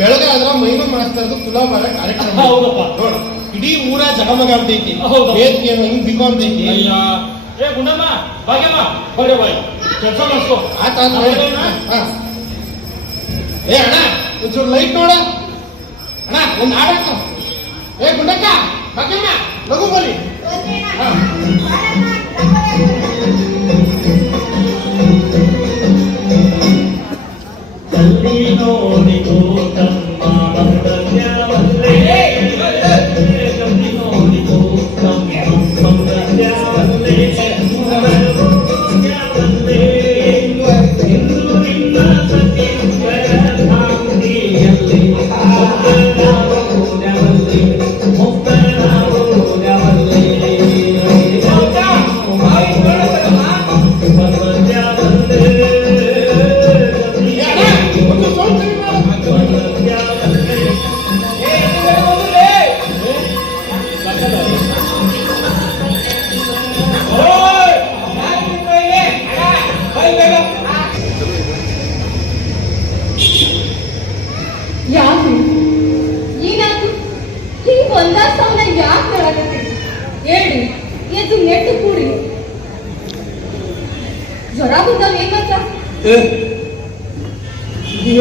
ಬೆಳಗಾದ್ರ ಮಹಿಮಾ ಮಾಸ್ತರ್ದು ತುಲಾಭಾರ ಕಾರ್ಯಕ್ರಮ. ಹೌದಪ್ಪ. ನೋಡ ಇಡೀ ಊರ ಜಗಮಗ ಅಂತೈತಿ. ಹೌದು. ವೇದಿಕೆ ಹಿಂಗ್ ಬಿಗೋ ಅಂತೈತಿ. ಅಯ್ಯ ಏ ಗುಂಡಮ್ಮ ಭಾಗ್ಯಮ್ಮ ಹೊಡೆ ಬಾಯ್ ಕೆಲಸ ಮಾಡಿಸ್ಕೋ. ಆತ ಏ ಅಣ್ಣ ಒಂಚೂರು ಲೈಟ್ ನೋಡ ಅಣ್ಣ, ಒಂದು ಹಾಡಕ್ಕ. ಏ ಗುಂಡಕ್ಕ ಭಾಗ್ಯಮ್ಮ ಲಘು ಬೋಲಿ. ಯಾಕೆ ಏನಾಯ್ತು? ಹಿಂಗ್ ಒಂದಾ ಸಾವನ್ನ ಯಾಕೆ ನೋಡಕತ್ತೀರಿ? ಹೇಳಿ, ಎದ್ದು ನೆಟ್ಟು ಕೂಡಿ. ಜ್ವರ ಬಂದವ ಏನ್ ಮಾತ್ರ?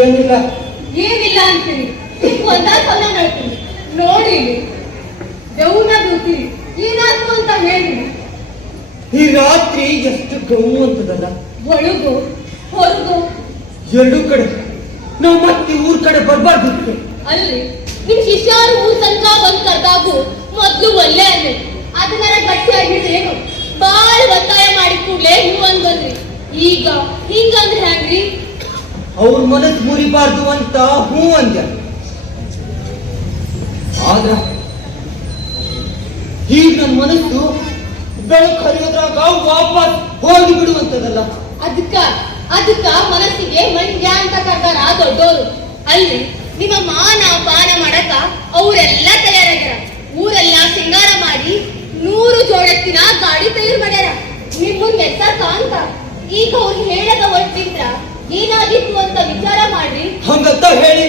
ಏನಿಲ್ಲ ಏನಿಲ್ಲ ಅಂತೀರಿ. ಹಿಂಗ್ ಒಂದಾ ಸಾವನ್ನ ನೋಡ್ತೀನಿ ನೋಡಿ. ಬೆವ್ನ ಬೀಳ್ತೀರಿ. ಏನಾಯ್ತು ಅಂತ ಹೇಳಿ. ಈ ರಾತ್ರಿ ಎಷ್ಟು ಗೌ ಅಂತದಲ್ಲ, ಒಳಗು ಹೊರಗು ಎರಡು ಕಡೆ ನಾವು ಮತ್ತೆ ಊರ್ ಕಡೆ ಬರ್ಬಾರ್ದು. ಅಲ್ಲಿ ನಿಮ್ ಶಿಷ್ಯರು ಊರ್ ತನಕ ಬಂದ್ ಕರ್ದಾಗು ಮೊದ್ಲು ಒಲ್ಲೆ ಅಂದ್ರಿ. ಅದನ್ನ ಗಟ್ಟಿಯಾಗಿದ್ರೆ ಏನು ಬಾಳ್ ಒತ್ತಾಯ ಮಾಡಿ ಕೂಡ್ಲೆ ನೀವು ಅಂದ್ ಬಂದ್ರಿ. ಈಗ ಹಿಂಗಂದ್ರೆ ಹೆಂಗ್ರಿ? ಅವ್ರ ಮನಸ್ ಮುರಿಬಾರ್ದು ಅಂತ ಹೂ ಅಂದ. ಆದ್ರ ಈಗ ನನ್ನ ಮನಸ್ಸು ಬೆಳಕು ಹರಿಯೋದ್ರಾಗ ವಾಪಸ್ ಹೋಗಿ ಬಿಡುವಂತದಲ್ಲ. ಅದಕ್ಕ ಮನಸ್ಸಿಗೆ ಮಂಡ್ಯ ಅಂತ ಕರ್ದಾರ ದೊಡ್ಡೋರು. ಅಲ್ಲಿ ನಿಮ್ಮ ಮಾನ ಪಾನ ಮಾಡಕ ಅವರೆಲ್ಲ ತಯಾರಾಗ್ಯಾರ. ಊರೆಲ್ಲ ಸಿಂಗಾರ ಮಾಡಿ 100 ಜೋಡತ್ತಿನ ಗಾಡಿ ತಯಾರು ಮಾಡ್ಯಾರ ನಿಮ್ಮನ್ ಮೆಚ್ಚಾಕ ಅಂತ. ಈಗ ಅವ್ರು ಹೇಳದ ಹೊರಟಿದ್ರ ಏನಾಗಿತ್ತು ಅಂತ ವಿಚಾರ ಮಾಡ್ರಿ. ಹಂಗಂತ ಹೇಳಿ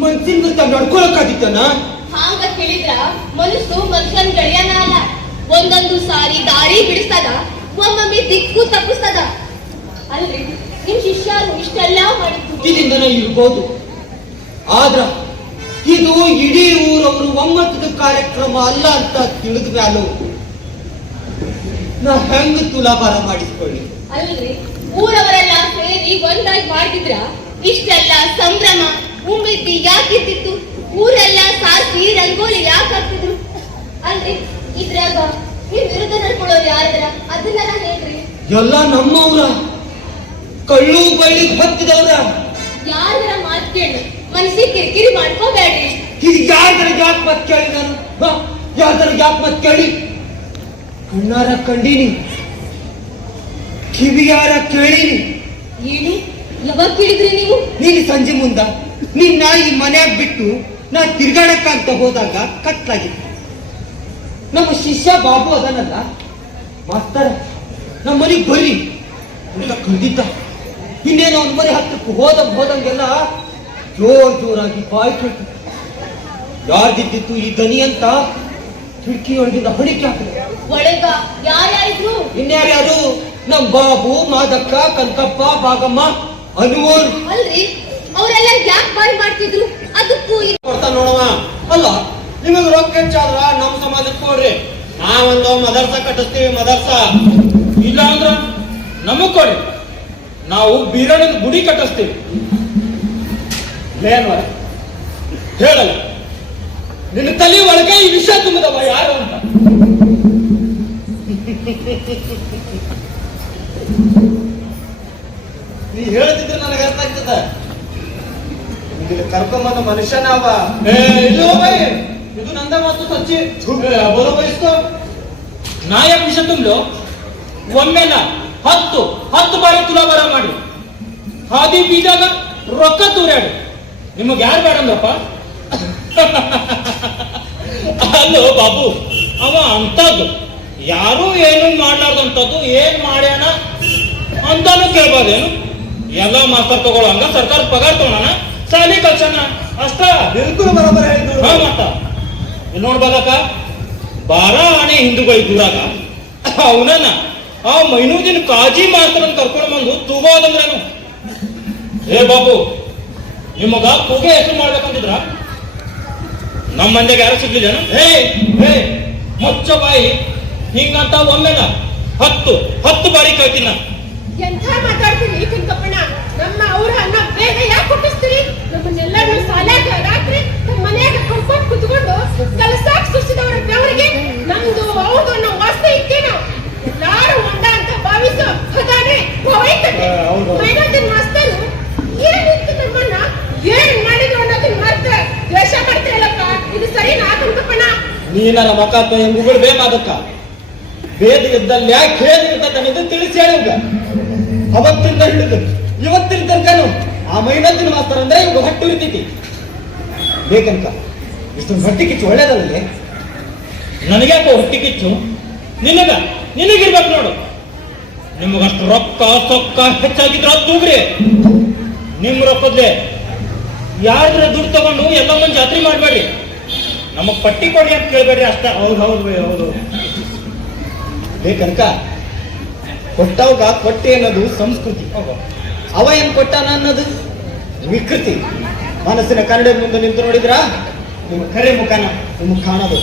ಮನ್ಸಿನ ಗೊತ್ತ ನಡ್ಕೊಳಕಾದಿತ್ತನ? ಹಾಂಗ ಹೇಳಿದ್ರ ಮನಸ್ಸು ಮನುಷ್ಯನ್ ಗೆಳೆಯನ ಅಲ್ಲ. ಒಂದೊಂದು ಸಾರಿ ದಾರಿ ಬಿಡಿಸ್ತದ, ಒಮ್ಮೊಮ್ಮೆ ದಿಕ್ಕು ತಪ್ಪಿಸ್ತದ. ಅಲ್ರಿ ನಿಮ್ ಶಿಷ್ಯರು ಇಷ್ಟೆಲ್ಲ ಮಾಡಿದ್ದು ಇದರಿಂದನೇ ಇರ್ಬೋದು. ಆದ್ರ ಇದು ಇಡೀ ಊರವರು ಒಮ್ಮತದ ಕಾರ್ಯಕ್ರಮ ಅಲ್ಲ ಅಂತ ತಿಳಿದ ಮ್ಯಾಲೂ ನಾ ಹೆಂಗ ತುಲಾಭಾರ ಮಾಡಿಸ್ಕೊಳ್ಳಿ? ಅಲ್ರಿ ಊರವರೆಲ್ಲ ಸೇರಿ ಒಂದಾಗಿ ಮಾಡ್ತಿದ್ರ ಇಷ್ಟೆಲ್ಲ ಸಂಭ್ರಮ ಉಮ್ಮಿದ್ದಿ ಯಾಕಿರ್ತಿತ್ತು? ಊರೆಲ್ಲ ಸಾರಿಸಿ ರಂಗೋಲಿ ಯಾಕೆ ಹಾಕ್ತಿದ್ರು? ಅಲ್ರಿ ಇದ್ರಾಗ ನಿಮ್ ವಿರುದ್ಧ ನಡ್ಕೊಳ್ಳೋರು ಯಾರದ್ರ ಅದನ್ನ ಹೇಳ್ರಿ. ಎಲ್ಲ ನಮ್ಮವ್ರ ಕಳ್ಳು ಬಳ್ಳಿ ಹತ್ತಿದವ್ರ. ಯಾರ ಮಾತು ಕೇಳಿ ಮನಸ್ಸಿಗೆ ಕಿರಿಕಿರಿ ಮಾಡ್ಕೋಬೇಡ್ರಿ. ಇದು ಯಾರ ಯಾಕೆ ಮತ್ ಕೇಳಿ? ನಾನು ಯಾರ ಯಾಕೆ ಮತ್ ಕೇಳಿ? ಕಣ್ಣಾರ ಕಂಡೀನಿ, ಕಿವಿಯಾರ ಕೇಳೀನಿ. ಏನು ಯಾವಾಗ ಕೇಳಿದ್ರಿ ನೀವು? ನೀನು ಸಂಜೆ ಮುಂದ ನಿನ್ನ ಈ ಮನ್ಯಾಗ ಬಿಟ್ಟು ನಾ ತಿರ್ಗಾಡಕ್ಕಂತ ಹೋದಾಗ ಕತ್ಲಾಗಿತ್ತು. ನಮ್ಮ ಶಿಷ್ಯ ಬಾಬು ಅದನಲ್ಲ ಮಾಸ್ತರ, ನಮ್ಮ ಮನೆಗೆ ಬರ್ರಿ ಅಂತ ಕರೆದಿದ್ದ. ಇನ್ನೇನು ಅವ್ನ ಮನೆ ಹತ್ತಕ್ಕೆ ಹೋದಂಗೆಲ್ಲ ಜೋರಾಗಿ ಬಾಯಿ ಕೇಳ್ತು. ಯಾರ್ದಿದ್ದಿತ್ತು ಈ ದನಿ ಅಂತ ಕಿಟಕಿಯೊಳಗಿಂದ ಹೊಡಿಕೆ ಹಾಕಿದೆ. ಒಳಗ ಯಾರ್ಯಾರಿದ್ರು? ಇನ್ಯಾರ್ಯಾರು? ನಮ್ ಬಾಬು, ಮಾದಕ್ಕ, ಕನಕಪ್ಪ, ಭಾಗಮ್ಮ, ಅನುವರ್. ಅಲ್ರಿ ಅವರೆಲ್ಲ ಯಾಕೆ ಬಾಯ್ ಮಾಡ್ತಿದ್ರು? ಅದಕ್ಕೂ ಕೊಡ್ತಾ ನೋಡವ. ಅಲ್ಲ ನಿಮಗೆ ರೊಕ್ಕ ಹೆಚ್ಚಾದ್ರ ನಮ್ಮ ಸಮಾಜಕ್ಕೆ ಕೊಡ್ರಿ, ನಾವೊಂದು ಮದರ್ಸ ಕಟ್ಟಿಸ್ತೀವಿ. ಮದರ್ಸ ಇಲ್ಲ ಅಂದ್ರ ನಮಗ್ ಕೊಡಿ, ನಾವು ಬೀರಣ್ಣನ ಗುಡಿ ಕಟ್ಟಿಸ್ತೀವಿ. ಏನ್ವ ಹೇಳಲ್ಲ, ನಿನ್ನ ತಲೆ ಒಳಗೆ ಈ ವಿಷಯ ತುಂಬಿದವ ಯಾರು ಅಂತ. ನೀ ಹೇಳ್ತಿದ್ರೆ ನನಗೆ ಅರ್ಥ ಆಗ್ತದ. ಇಲ್ಲಿ ಕರ್ಕೊಂಬಂದ ಮನುಷ್ಯನಾವ. ಇಲ್ಲ ಹೋಗಿ, ಇದು ನಂದ ಮಾತು ಸಚ್ಚಿ ಬೋಲೋ ಬಯಸ್ಕೋ. ನಾ ಯಾಕೆ ವಿಷಯ ತುಂಬಲು? ಒಮ್ಮೆನ 10 ಬಾರಿ ತುಲಾಭಾರ ಮಾಡಿ ಹಾದಿ ಬೀದಾಗ ರೊಕ್ಕ ತೂರ್ಯಾಡು. ನಿಮಗೆ ಯಾರು ಬೇಡ ಅಂದ್ರಪ್ಪ? ಅಲ್ಲೋ ಬಾಬು, ಅವ ಅಂತದ್ದು ಯಾರು ಏನು ಮಾಡ್ಲಾರ್ದಂಥದ್ದು ಏನ್ ಮಾಡ್ಯಾನ ಅಂತಾನು ಕೇಳ್ಬೋದೇನು? ಎಲ್ಲ ಮಾಸ್ತರ್ ತಗೊಳ್ಳೋ ಹಂಗ ಸರ್ಕಾರ ಪಗಾರ ತಗೋಣ. ಶಾಲಿ ಕಲ್ಸನ ಅಷ್ಟ ಬಿಲ್ಕುಲ್ ಬರೋಬರ ಹೇಳಿದ್ರು. ಹಾ ಮತ್ತ ಇಲ್ಲಿ ನೋಡ್ಬೋದಕ್ಕ ಬಾರ ಆಣೆ ಹಿಂದೂಗಳು ದೂರಾಗ ಅವನನ್ನ ಆ ಮೈನೂದಿನ ಕಾಜಿ ಮಾಸ್ತರನ್ ಕರ್ಕೊಂಡು ಬಂದು ತೂಗೋದಂದ್ರೇನು. ಏ ಬಾಬು ನಿಮಗ ಕೂಗೆ ಹೆಸರು ಮಾಡ್ಬೇಕಂತಿದ್ರ ನಮ್ಮ ಮಂದಿಗೆ ಯಾರು ಸಿಗ್ಲಿಲ್ಲ ಹೇ ಹೇ ಮುಚ್ಚ ಬಾಯಿ ಹಿಂಗಂತ ಒಮ್ಮೆನ 10 ಬಾರಿ ಕೇಳ್ತೀನಿ ನಾನು. ಎಂಥ ಮಾತಾಡ್ತೀರಿ ಕನಕಪ್ಪಣ್ಣ? ನಮ್ಮ ಅವ್ರ ಅನ್ನ ಬೇಗ ಯಾಕೆ ಹುಟ್ಟಿಸ್ತೀರಿ? ನಮ್ಮನ್ನೆಲ್ಲರೂ ಸಾಲಾಗ ರಾತ್ರಿ ನಮ್ಮ ಮನೆಯಾಗ ಕರ್ಕೊಂಡು ಕುತ್ಕೊಂಡು ಕೆಲಸಾಕ್ ಸುರಿಸಿದವರ ಬೆವರಿಗೆ ನಮ್ದು ಹೌದು ಅನ್ನೋ ವಾಸ್ತೆ ಇತ್ತೇನೋ. ಎಲ್ಲಾರು ಹೊಂಡ ಅಂತ ಭಾವಿಸೋ ಹದಾನೆ ಹೋಯ್ತದೆ. ಮೈನಾದಿನ ಮಾಸ್ತರು ಏನಿತ್ತು ನಮ್ಮನ್ನ ಏನ್ ಮಾಡಿದ್ರು ಅನ್ನೋದನ್ನ ಮರ್ತ ದ್ವೇಷ ಮಾಡ್ತೀರಲ್ಲಪ್ಪ. ಇದು ಸರಿನಾ ಕನಕಪ್ಪಣ್ಣ? ನೀ ನನ್ನ ಮಕ್ಕ ಮುಗುಳು ಬೇಕಾದಕ್ಕ ಬೇದ ಇದ್ದಲ್ಲಿ ಯಾಕೆ ಹೇಳಿ ಇರ್ತದೆ ತಿಳಿಸಿ ಹೇಳುವ. ಅವತ್ತಿಂದ ಹಿಡಿದು ಇವತ್ತಿನ ತನಕನು ಆ ಮೈನತ್ತಿನ ಮಾಸ್ತರ ಅಂದ್ರೆ ಇವಾಗ ಹಟ್ಟು ಇರ್ತೈತಿ ಬೇಕಂತ ಇಷ್ಟೊಂದು ಹೊಟ್ಟಿ ಕಿಚ್ಚು ಒಳ್ಳೇದಲ್ಲೇ. ನನಗ್ಯಾಕೋ ಹೊಟ್ಟಿ ಕಿಚ್ಚು? ನಿನಗಿರ್ಬೇಕು ನೋಡು. ನಿಮಗಷ್ಟು ರೊಕ್ಕ ಸೊಕ್ಕ ಹೆಚ್ಚಾಗಿದ್ರ ತೂಗ್ರಿ. ನಿಮ್ ರೊಕ್ಕದ್ಲೆ ಯಾರ್ದ್ರ ದುಡ್ಡು ತಗೊಂಡು ಎಲ್ಲ ಮಂದಿ ಜಾತ್ರೆ ಮಾಡ್ಬೇಡ್ರಿ. ನಮಗ್ ಪಟ್ಟಿ ಕೊಡಿ ಅಂತ ಕೇಳ್ಬೇಡ್ರಿ ಅಷ್ಟ. ಹೌದು ಬೇಕಂತ ಕೊಟ್ಟವಾಗ ಕೊಟ್ಟೆ ಅನ್ನೋದು ಸಂಸ್ಕೃತಿ. ಅವ ಏನ್ ಕೊಟ್ಟಾನ ಅನ್ನೋದು ವಿಕೃತಿ. ಮನಸ್ಸಿನ ಕನ್ನಡ ಮುಂದೆ ನಿಂತು ನೋಡಿದ್ರ ನಿಮ್ಮ ಕರೆ ಮುಖನ ನಿಮ್ಗೆ ಕಾಣೋದು.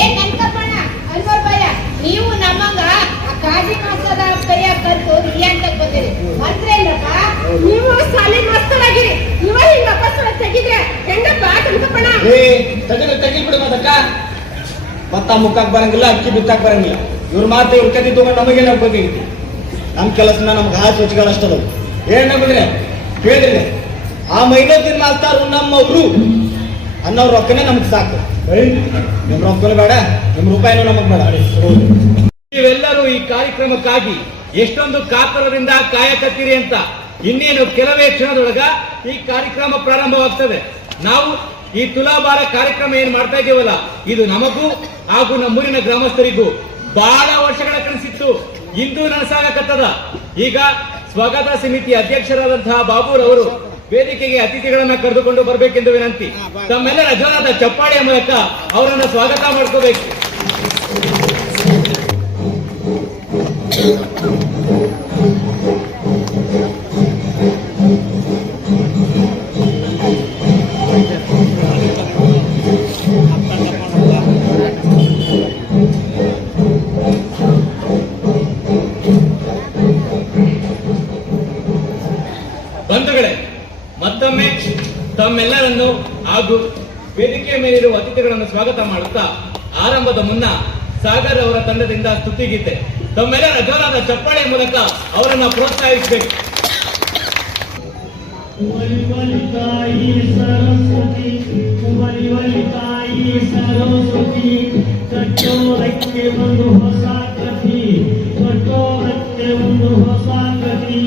ಏ ಕನಕಪ್ಪಣ್ಣ ಅಲ್ವರ್ ಭಯ, ನೀವು ನಮ್ಮಂಗ ಆ ಕಾಜಿ ಮಾಸ್ತದ ಕೈಯ ಕಲ್ತು ಅಂತ ಬಂದಿರಿ ಮಂತ್ರೇನಪ್ಪ. ನೀವು ಸಾಲಿ ಮಾಸ್ತರಾಗಿರಿ, ಇವ ಹಿಂಗ ಅಪಸ್ವರ ತೆಗಿದ್ರೆ ಹೆಂಗಪ್ಪ ಕನಕಪ್ಪಣ್ಣ? ತೆಗಿಲ್ ಬಿಡು ಅದಕ್ಕ. ಮತ್ತ ಮುಖಕ್ಕೆ ಬರಂಗಿಲ್ಲ, ಅಕ್ಕಿ ಬಿತ್ತಾಕ್ ಬರಂಗಿಲ್ಲ. ಇವ್ರ ಮಾತು ಇವ್ರ ಕದಿ ತಗೊಂಡು ನಮಗೆ ಬೇಕಾಗಿತ್ತು. ನಮ್ ಕೆಲಸನ ನಮ್ಗೆ ಹಾಸುಗಳಷ್ಟದ ಏನ ಬಿಡ್ರೆ ಕೇಳಿದ್ರೆ ಆ ಮೈನತ್ತಿನ ಮಾಸ್ತಾರು ನಮ್ಮವ್ರು ಅನ್ನೋ ರೊಕ್ಕನೇ ನಮ್ಗೆ ಸಾಕು. ನಿಮ್ ರೊಕ್ಕನು ಬೇಡ, ನಿಮ್ ರೂಪಾಯಿನೂ ನಮಗ್ ಬೇಡ. ನೀವೆಲ್ಲರೂ ಈ ಕಾರ್ಯಕ್ರಮಕ್ಕಾಗಿ ಎಷ್ಟೊಂದು ಕಾತರದಿಂದ ಕಾಯಕತ್ತೀರಿ ಅಂತ. ಇನ್ನೇನು ಕೆಲವೇ ಕ್ಷಣದೊಳಗ ಈ ಕಾರ್ಯಕ್ರಮ ಪ್ರಾರಂಭವಾಗ್ತದೆ. ನಾವು ಈ ತುಲಾಭಾರ ಕಾರ್ಯಕ್ರಮ ಏನ್ ಮಾಡ್ತಾ ಇದ್ದೀವಲ್ಲ, ಇದು ನಮಗೂ ಹಾಗೂ ನಮ್ಮೂರಿನ ಗ್ರಾಮಸ್ಥರಿಗೂ ಬಹಳ ವರ್ಷಗಳ ಕನಸಿತ್ತು. ಇಂದು ನನಸಾಗಕತ್ತದ. ಈಗ ಸ್ವಾಗತ ಸಮಿತಿ ಅಧ್ಯಕ್ಷರಾದಂತಹ ಬಾಬುರವರು ವೇದಿಕೆಗೆ ಅತಿಥಿಗಳನ್ನ ಕರೆದುಕೊಂಡು ಬರಬೇಕೆಂದು ವಿನಂತಿ. ತಮ್ಮೆಲ್ಲರ ಜೋರಾದ ಚಪ್ಪಾಳೆಯ ಮೂಲಕ ಅವರನ್ನ ಸ್ವಾಗತ ಮಾಡ್ಕೋಬೇಕು. ಬಂಧುಗಳೇ, ಮತ್ತೊಮ್ಮೆ ತಮ್ಮೆಲ್ಲರನ್ನು ಹಾಗೂ ವೇದಿಕೆಯ ಮೇಲಿರುವ ಅತಿಥಿಗಳನ್ನು ಸ್ವಾಗತ ಮಾಡುತ್ತಾ ಆರಂಭದ ಮುನ್ನ ಸಾಗರ್ ಅವರ ತಂಡದಿಂದ ಸ್ತುತಿಗೀತೆ. ತಮ್ಮೆಲ್ಲರ ಜೋರಾದ ಚಪ್ಪಾಳೆ ಮೂಲಕ ಅವರನ್ನ ಪ್ರೋತ್ಸಾಹಿಸಬೇಕು. ಕಟ್ಟೋದಕ್ಕೆ ಒಂದು ಹೊಸ ಕಥಿ, ಕಟ್ಟೋದಕ್ಕೆ ಒಂದು ಹೊಸ ಕಥಿ.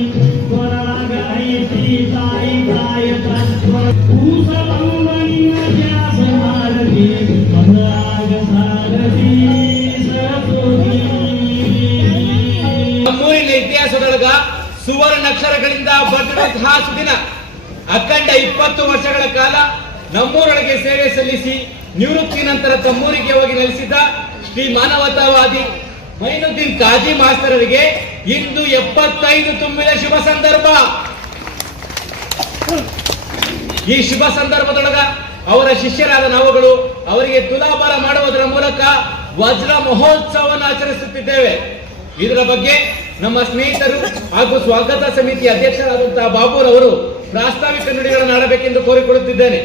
ಕೊರಳಾಗ ಐತಿ ತಾಯಿ ತಾಯ ತತ್ವ, ಕೂಸಲಮ್ಮನಿನ ಜ್ಞಾಸ ಮಾಡಲಿ, ಮನರಾಗ ಸಾಗಲಿ ಸರಸ್ವತಿ. ನಮ್ಮೂರಿನ ಇತಿಹಾಸದೊಳಗ ಸುವರ್ಣಾಕ್ಷರಗಳಿಂದ ಬರೆದಿರುವಂತಹ ಸುದಿನ. ಅಖಂಡ 20 ವರ್ಷಗಳ ಕಾಲ ನಮ್ಮೂರೊಳಗೆ ಸೇವೆ ಸಲ್ಲಿಸಿ ನಿವೃತ್ತಿ ನಂತರ ತಮ್ಮೂರಿಗೆ ಹೋಗಿ ನೆಲೆಸಿದ್ದ ಶ್ರೀ ಮಾನವತಾವಾದಿ ಮೈನುದ್ದೀನ್ ಕಾಜಿ ಮಾಸ್ತರರಿಗೆ ಇಂದು 75 ತುಂಬಿದ ಶುಭ ಸಂದರ್ಭ. ಈ ಶುಭ ಸಂದರ್ಭದೊಳಗ ಅವರ ಶಿಷ್ಯರಾದ ನಾವುಗಳು ಅವರಿಗೆ ತುಲಾಭಾರ ಮಾಡುವುದರ ಮೂಲಕ ವಜ್ರ ಮಹೋತ್ಸವವನ್ನು ಆಚರಿಸುತ್ತಿದ್ದೇವೆ. ಇದರ ಬಗ್ಗೆ ನಮ್ಮ ಸ್ನೇಹಿತರು ಹಾಗೂ ಸ್ವಾಗತ ಸಮಿತಿ ಅಧ್ಯಕ್ಷರಾದಂತಹ ಬಾಬುರವರು ಪ್ರಾಸ್ತಾವಿಕ ನುಡಿಗಳನ್ನು ಆಡಬೇಕೆಂದು ಕೋರಿಕೊಳ್ಳುತ್ತಿದ್ದೇನೆ.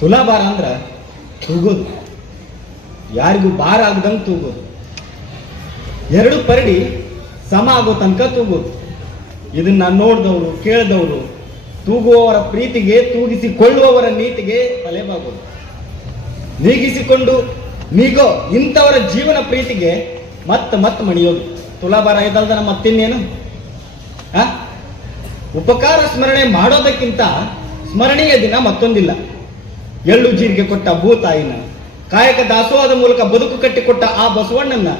ತುಲಾಭಾರ ಅಂದ್ರ ತೂಗೋದು, ಯಾರಿಗೂ ಭಾರ ಆಗದಂಗೆ ತೂಗೋದು, 2 ಪರಡಿ ಸಮ ಆಗೋ ತನಕ ತೂಗೋದು. ಇದನ್ನ ನೋಡಿದವರು ಕೇಳಿದವರು ತೂಗುವವರ ಪ್ರೀತಿಗೆ, ತೂಗಿಸಿಕೊಳ್ಳುವವರ ನೀತಿಗೆ ತಲೆಬಾಗೋದು. ನೀಗಿಸಿಕೊಂಡು ನೀಗೋ ಇಂಥವರ ಜೀವನ ಪ್ರೀತಿಗೆ ಮತ್ತೆ ಮಣಿಯೋದು. ತುಲಾಭಾರ ಇದಲ್ದ ನಮ್ಮ ಮತ್ತಿನ್ನೇನು? ಉಪಕಾರ ಸ್ಮರಣೆ ಮಾಡೋದಕ್ಕಿಂತ ಸ್ಮರಣೀಯ ದಿನ ಮತ್ತೊಂದಿಲ್ಲ. ಎಳ್ಳು ಜೀರಿಗೆ ಕೊಟ್ಟ ಭೂತಾಯಿನ, ಕಾಯಕ ದಾಸೋಹದ ಮೂಲಕ ಬದುಕು ಕಟ್ಟಿಕೊಟ್ಟ ಆ ಬಸವಣ್ಣನ,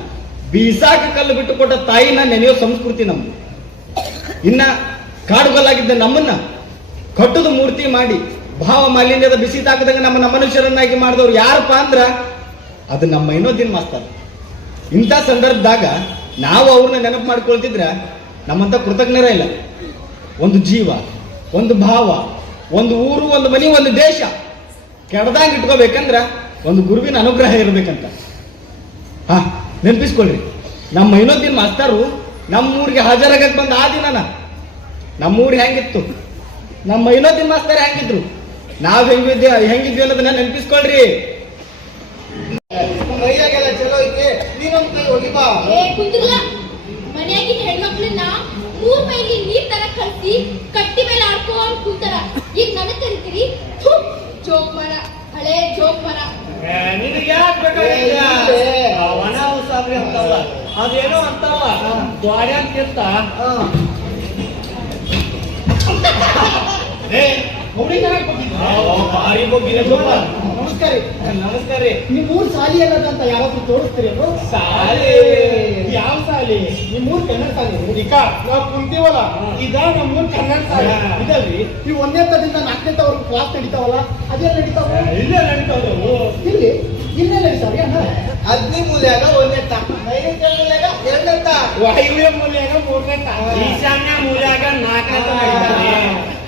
ಬೀಸಾಕ ಕಲ್ಲು ಬಿಟ್ಟು ಕೊಟ್ಟ ತಾಯಿನ ನೆನೆಯೋ ಸಂಸ್ಕೃತಿ ನಮ್ದು. ಇನ್ನ ಕಾಡುಗಲ್ಲಾಗಿದ್ದ ನಮ್ಮನ್ನ ಕಟ್ಟುದು ಮೂರ್ತಿ ಮಾಡಿ ಭಾವ ಮಾಲಿನ್ಯದ ಬಿಸಿ ತಾಕದಂಗ ನಮ್ಮನ್ನ ಮನುಷ್ಯರನ್ನಾಗಿ ಮಾಡಿದವ್ರು ಯಾರಪ್ಪ ಅಂದ್ರ ಅದು ನಮ್ಮ ಇನ್ನೊಂದಿನ ಮಾಸ್ತರ್. ಇಂಥ ಸಂದರ್ಭದಾಗ ನಾವು ಅವ್ರನ್ನ ನೆನಪು ಮಾಡ್ಕೊಳ್ತಿದ್ರ ನಮ್ಮಂತ ಕೃತಜ್ಞರೇ ಇಲ್ಲ. ಒಂದು ಜೀವ, ಒಂದು ಭಾವ, ಒಂದು ಊರು, ಒಂದು ಮನೆ, ಒಂದು ದೇಶ ಕೆಡದಂಗ ಇಟ್ಕೋಬೇಕಂದ್ರ ಒಂದು ಗುರುವಿನ ಅನುಗ್ರಹ ಇರಬೇಕಂತ. ಹಾ, ನೆನಪಿಸ್ಕೊಳ್ರಿ, ನಮ್ಮ ಇನ್ನೊಂದಿನ ಮಾಸ್ತರು ನಮ್ಮೂರಿಗೆ ಹಾಜರಾಗಕ್ಕೆ ಬಂದ ಆ ದಿನನ ನಮ್ಮೂರು ಹೆಂಗಿತ್ತು, ನಮ್ಮ ಇನ್ನೊಂದಿನ ಮಾಸ್ತರ್ ಹೆಂಗಿದ್ರು, ನಾವ್ ಹೆಂಗಿದ್ವಿ ಅನ್ನೋದನ್ನ ನೆನಪಿಸ್ಕೊಳ್ರಿ. ಮೈಯಾಗೆಲ್ಲ ಚಲೋ ಐತೆ, ನೀನೊಂದ್ ಕೈ ಹೋಗಿಬಾ. ಏ ಕುಂದ್ರಲ್ಲ, ಮನೆಯಾಗಿನ ಹೆಣ್ಮಕ್ಳನ್ನ 3 ಮೈಲಿ ನೀರ್ ತರ ಕಳ್ಸಿ ಕಟ್ಟಿ ಮೇಲೆ ಆಡ್ಕೊಂಡ್ ಕೂತಾರ. ಈಗ ನನಗ್ ಕರಿತೀರಿ ಜೋಕ್ ಮರ, ಹಳೆ ಜೋಕ್ ಮರ. ನಿನಗೆ ಯಾಕೆ ಬೇಕಾಗಿಲ್ಲ? ಒಣ ಉಸಾಬ್ರಿ ಅಂತಾವ, ಅದೇನೋ ಅಂತಾವ ದ್ವಾಡ್ಯಾಂತ ಭಾರಿ ಬೊಬ್ಬಿದೆ. ನಮಸ್ಕಾರ ರೀ. ನಮಸ್ಕಾರ ರೀ. ನಿಮ್ಮೂರ್ ಸಾಲಿ ಅನ್ನೋದಂತ ಯಾವತ್ತೂ ತೋರಿಸ್ತೀರಿ? ಸಾಲಿ ಯಾವ ಸಾಲಿ? ನಿಮ್ಮೂರ್ ಕನ್ನಡ ಸಾಲಿ. ಈಗ ನಾವು ಕುಂತೀವಲ್ಲ, ಈಗ ನಮ್ಮೂರ್ ಕನ್ನಡ ಸಾಲಿ ಇದಲ್ರಿ. ನೀವು 1ನೇ ತದಿಂದ 4ನೇ ತವರೆಗೂ ಕ್ಲಾಸ್ ನಡೀತಾವಲ್ಲ, ಅದೇ ನಡೀತಾವ? ಇಲ್ಲೇ ನಡೀತಾವ್ರು. ಇಲ್ಲಿ ಇಲ್ಲೇ ನಡೀತಾವ್ರಿ ಅಣ್ಣ. 10ನೇ ಮೂಲ್ಯಾಗ 1ನೇ ತ, 5ನೇ ಮೂಲ್ಯಾಗ 2ನೇ ತ, ವಾಯುವ್ಯ ಮೂಲೆಯಾಗ 3ನೇ ತ, ಈಶಾನ್ಯ ಮೂಲ್ಯಾಗ 4ನೇ ತ ನಡೀತಾವೆ.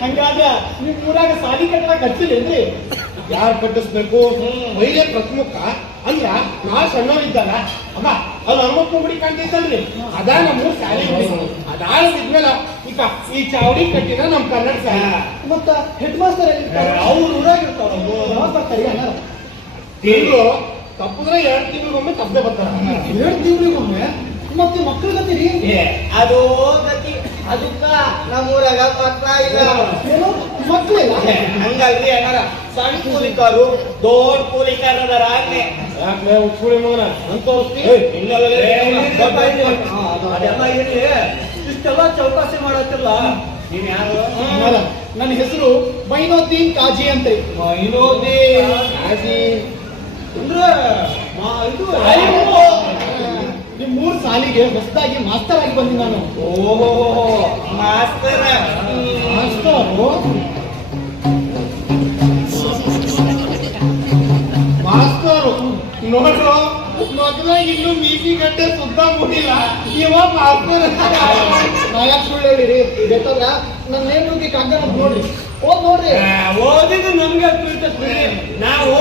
ಹಂಗಾದ ನಿಮ್ ಊರಾಗ ಸಾಲಿ ಕಟ್ಟಕ್ ಹಚ್ಚಿಲ್ಲೇನ್ರಿ? ಯಾರು ಕಟ್ಟಿಸ್ಬೇಕು? ಮಹಿಳೆ ಪ್ರಮುಖ ಅಂದ್ರ ನಾ ಸಣ್ಣವರಿದ್ದಾರ ಅಮ್ಮ ಅದು ಹನುಮಪ್ಪ ಗುಡಿ ಕಾಣ್ತೈತಲ್ರಿ, ಅದಾ ನಮ್ಮೂರ್ ಶಾಲೆ. ಅದಾದ್ಮೇಲೆ ಈಗ ಈ ಚಾವಡಿ ಕಟ್ಟಿದ ನಮ್ ಕನ್ನಡ ಶಾಲೆ. ಮತ್ತ ಹೆಡ್ ಮಾಸ್ಟರ್ ಅವ್ರ ಊರಾಗ ಇರ್ತಾವ. ಬರ್ತಾರೆ ಅಣ್ಣ. ತಿಂಗಳು ತಪ್ಪಿದ್ರೆ 2 ತಿಂಗಳಿಗೊಮ್ಮೆ ತಪ್ಪದೆ ಬರ್ತಾರ. 2 ತಿಂಗಳಿಗೊಮ್ಮೆ ಮತ್ತೆ ಮಕ್ಕಳು ಗತಿರಿ ಅದು ಗತಿ. ಅದಕ್ಕ ನಮ್ಮೂರಾಗ ಮಕ್ಳ ಇಲ್ಲ. ಏನು ಮಕ್ಕಳಿಲ್ಲ? ಹಂಗಲ್ರಿ ಅಣ್ಣಾರ, ಸಣ್ಣ ಕೂಲಿಕಾರು ದೊಡ್ಡ ಕೂಲಿಕಾರ ಅದಾರ. ಆಗ್ಲಿ ಯಾಕೆ ಉಟ್ಕೊಳ್ಳಿ ಮಗನ ಅಂತ ಅದೆಲ್ಲ ಇರ್ಲಿ, ಇಷ್ಟೆಲ್ಲ ಚೌಕಾಸಿ ಮಾಡತ್ತಿಲ್ಲ. ನೀನ್ ಯಾರು? ನನ್ನ ಹೆಸರು ಮೈನೋದ್ದೀನ್ ಕಾಜಿ ಅಂತ. ಮೈನೋದ್ದೀನ್ ಕಾಜಿ ಅಂದ್ರೆ ಇದು ನಿಮ್ 3 ಸಾಲಿಗೆ ಹೊಸದಾಗಿ ಮಾಸ್ತರ್ ಆಗಿ ಬಂದಿ ನಾನು. ಓಹೋ ಮಾಸ್ತರ. ಮಾಸ್ತರು ನೋಡ್ರು, ಮದುವೆ ಇನ್ನೂ ಮೀಸಿ ಗಂಟೆ ಸುದ್ದ ಮುಟ್ಟಿಲ್ಲ, ಇವ ಮಾಸ್ತರ್. ನಾ ಯಾಕೆ ಸುಳ್ಳು ಹೇಳಿರಿ? ಬೇಕಾದ್ರ ನನ್ನ ನೇಮಕ್ಕೆ ಕಾಗ್ದ ನೋಡ್ರಿ, ಓದ್ ನೋಡ್ರಿ. ಓದಿದ್ದು ನಮ್ಗೆ ತಿಳಿತದೆ, ನಾವು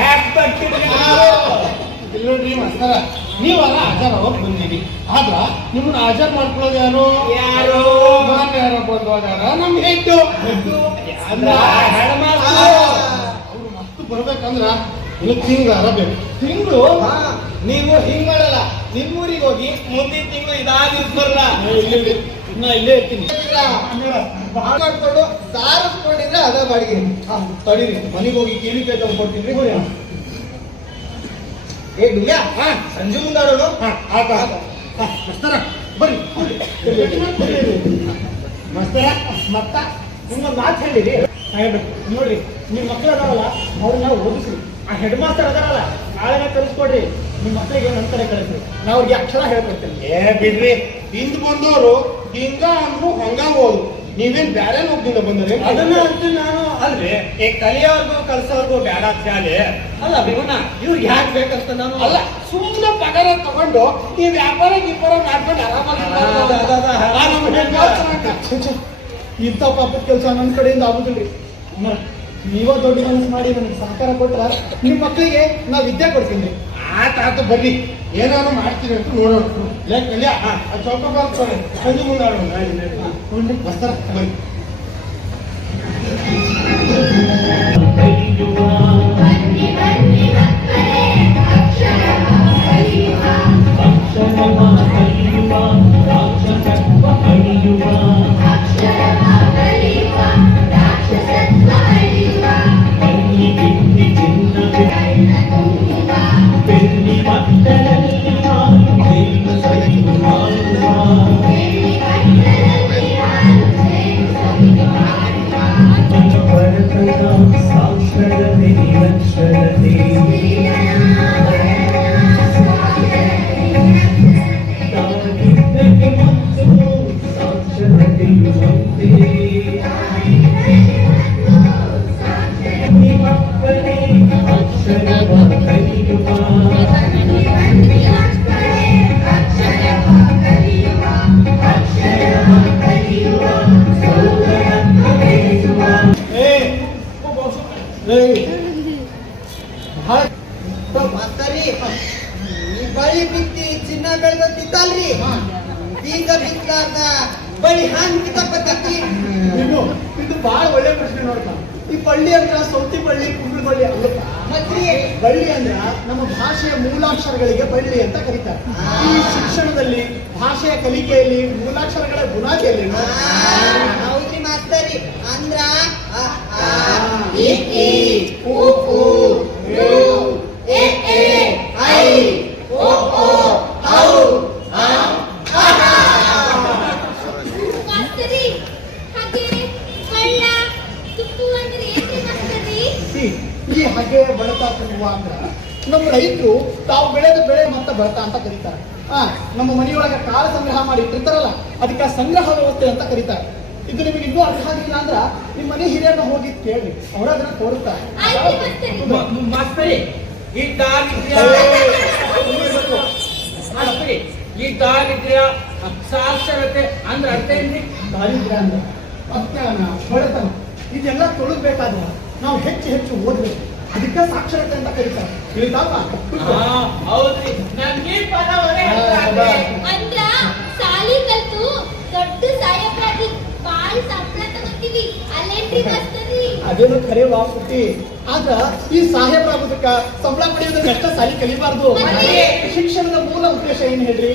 ಹ್ಯಾಕ್ ಬರ್ತೀವಿ. ಇಲ್ಲಿ ನೋಡ್ರಿ ಮಾಸ್ತರ, ನೀವಲ್ಲ ಹಾಜರ್ ಅವಾಗ ಬಂದಿರಿ, ಆದ್ರ ನಿಮ್ಮನ್ನ ಹಾಜರ್ ಮಾಡ್ಕೊಳ್ಳೋದು ಯಾರು? ಯಾರು? ಯಾರೋ ಬಂದೋಗಾರ ನಮ್ ಹೆಡ್ಡು. ಅವ್ರು ಮಸ್ತ್ ಬರ್ಬೇಕಂದ್ರ ಇನ್ನು ತಿಂಗಳ ಬೇಕು. ತಿಂಗಳು ನೀವು ಹಿಂಗ್ ಮಾಡಲ್ಲ, ನಿಮ್ಮೂರಿಗೆ ಹೋಗಿ ಮುಂದಿನ ತಿಂಗಳು ಇದಾಗಿ ಬರಲ್ಲ. ನಾ ಇಲ್ಲೇ ಇರ್ತೀನಿ. ಮಾಡ್ಕೊಂಡು ಸಾರಿಸ್ಕೊಂಡಿದ್ರೆ ಅದ ಬಾಡಿಗೆ. ತಡೀರಿ, ಮನೆಗೆ ಹೋಗಿ ಕೇಳಿಕೆ ತಗೊಂಡ್ಕೊಡ್ತೀನಿ. ಏ ದುಯ್ಯ, ಸಂಜೆ ಮುಂದಾಡೋನು. ಮಸ್ತರ ಬರ್ರಿ. ಮಸ್ತರ ಮತ್ತ ನಿಮ್ಗೊಂದು ಮಾತು ಹೇಳಿರಿ, ನೋಡ್ರಿ ನಿಮ್ ಮಕ್ಳು ಅದಾವಲ್ಲ ಅವ್ರನ್ನ ಓದಿಸ್ರಿ. ಆ ಹೆಡ್ ಮಾಸ್ಟರ್ ಅದಾರಲ್ಲ ನಾಳೆನ ಕಲಿಸ್ಕೊಡ್ರಿ. ನಿಮ್ ಮಕ್ಕಳಿಗೆ ನಂತರ ಕಳಿಸ್ರಿ, ನಾ ಅವ್ರಿಗೆ ಅಕ್ಷರ ಹೇಳ್ಕೊಡ್ತೇನೆ. ಬಿಡ್ರಿ, ಹಿಂದ್ ಬಂದವರು ಹಿಂಗ ಅಂದ್ರು ಹಂಗ ಹೋದ್ರು. ನೀವೇನ್ ಬ್ಯಾರೆ ಹೋಗ್ದಿಂದ ಬಂದ್ರೆ ಅದನ್ನ ಅಂತ ನಾನು ಅಲ್ರಿ, ಈ ಕಲಿಯೋರ್ಗು ಕಲ್ಸೋರ್ಗು ಬೇಡ ಶಾಲೆ ಅಲ್ಲ ಭೀಮಣ್ಣ. ಇವ್ರಿಗೆ ಯಾಕೆ ಬೇಕಂತ ನಾನು ಅಲ್ಲ, ಸುಮ್ಮನೆ ಪಗಾರ ತಗೊಂಡು ಈ ವ್ಯಾಪಾರ ಗೀಪಾರ ಮಾಡ್ಕೊಂಡು ಇಂಥ ಪಾಪದ ಕೆಲಸ ನನ್ನ ಕಡೆಯಿಂದ ಆಗುದಿಲ್ರಿ. ನೀವ ದೊಡ್ಡ ಮನಸ್ಸು ಮಾಡಿ ನನಗೆ ಸಹಕಾರ ಕೊಟ್ರ ನಿಮ್ ಮಕ್ಕಳಿಗೆ ನಾ ವಿದ್ಯೆ ಕೊಡ್ತೀನಿ. ಆತ ಬರ್ರಿ, ಏನಾದ್ರು ಮಾಡ್ತೀನಿ ಅಂತ ನೋಡೋಣ. ಕಲ್ಯಾ ಚೌಕ ಬರ್ತಾರೆ ಸಂಜೆ ಮುಂದಾಡೋಣ. ಬರ್ತಾರ ಬರ್ರಿ. ಮಾಸ್ತರಿ ಈ ಬಳಿ ಬಿತ್ತಿ ಚಿನ್ನ ಬೆಳೆದಿದ್ದಲ್ರಿ ಬೀಜ ಬಿತ್ತಲಾರ್ದ ಬಳಿ ಹಂಗ್ ಕಿತ್ತಪ್ಪತ್ತಿ. ಇದು ಬಹಳ ಒಳ್ಳೆ ಪ್ರಶ್ನೆ ನೋಡ್ತಾ. ಈ ಬಳ್ಳಿ ಅಂದ್ರ ಸೌತಿ ಬಳ್ಳಿ, ಕುಂಬಳ ಬಳ್ಳಿ ಅಲ್ಲಪ್ಪ. ಮತ್ರಿ ಬಳ್ಳಿ ಅಂದ್ರ ನಮ್ಮ ಭಾಷೆಯ ಮೂಲಾಕ್ಷರಗಳಿಗೆ ಬಳ್ಳಿ ಅಂತ ಕರೀತಾರೆ. ಈ ಶಿಕ್ಷಣದಲ್ಲಿ ಭಾಷೆಯ ಕಲಿಕೆಯಲ್ಲಿ ಮೂಲಾಕ್ಷರಗಳ ಬುನಾದಿಯಲ್ಲಿ ಹೌದ್ರಿ ಮಾಸ್ತರಿ. ಅಂದ್ರ ಮಾಸ್ತರಿ ಹಾಗೆ ಕಳ್ಳ ತುಪ್ಪು ಅಂದ್ರೆ ಏನ್ರಿ ಮಾಸ್ತರಿ? ಈ ಹಾಗೆ ಬಡತ ತುಂಬುವ ಅಂದ್ರ ನಮ್ಮ ರೈತರು ತಾವು ಬೆಳೆದ ಬೆಳೆ ಮತ್ತೆ ಬಡತ ಅಂತ ಕರೀತಾರೆ. ನಮ್ಮ ಮನೆಯೊಳಗೆ ಕಾಳ ಸಂಗ್ರಹ ಮಾಡಿ ಇಟ್ಟಿರ್ತಾರಲ್ಲ, ಅದಕ್ಕೆ ಸಂಗ್ರಹ ವ್ಯವಸ್ಥೆ ಅಂತ ಕರೀತಾರೆ. ಇದು ನಿಮಗೆ ಇನ್ನೂ ಅರ್ಥ ಆಗಿಲ್ಲ ಅಂದ್ರ ನಿಮ್ಮ ಮನೆ ಹಿರಿಯರನ್ನ ಹೋಗಿ ಕೇಳ್ರಿ, ಅವರ ಅದನ್ನ ತೋರಿಸ್ತಾರೆ. ಆಯ್ತು ಮಾಸ್ತರಿ. ಮಾಸ್ತರಿ ಈ ದಾರಿದ್ರ್ಯ ಮಾಸ್ತರಿ ಈ ದಾರಿದ್ರ್ಯ ಸಾಕ್ಷರತೆ ಅಂದ್ರೆ ಅರ್ಥ ಏನ್ರಿ? ದಾರಿದ್ರ್ಯ ಅಂದ್ರೆ ಅಜ್ಞಾನ, ಬಡತನ ಇದೆಲ್ಲ ತೊಳಗ್ಬೇಕಾದ್ರೆ ನಾವು ಹೆಚ್ಚು ಹೆಚ್ಚು ಓದ್ಬೇಕು. ಅದಕ್ಕೆ ಸಾಕ್ಷರತೆ ಅಂತ ಕರೀತಾರೆ. ತಿಳಿತಾವ? ಹೌದ್ರಿ, ನನ್ಗೆ ಪದವೇ ಅರ್ಥ ಆಗ್ತದೆ. ಅಂದ್ರ ಸಾಲಿ ಕಲ್ತು ದೊಡ್ಡ ಸಾಯಪ್ರಾಗಿ ಬಾಳ್ ಸಂಬಳ ತಗೋತೀವಿ ಅಲ್ಲೇನ್ರಿ ಮಾಸ್ತರಿ? ಅದೇನು ಖರೆ ವಾಪುಟ್ಟಿ. ಆದ್ರ ಈ ಸಾಹೇಬರಾಗೋದಕ್ಕ ಸಂಬಳ ಪಡೆಯೋದಕ್ಕೆ ಅಷ್ಟ ಸಾಲಿ ಕಲಿಬಾರ್ದು. ಶಿಕ್ಷಣದ ಮೂಲ ಉದ್ದೇಶ ಏನ್ ಹೇಳ್ರಿ?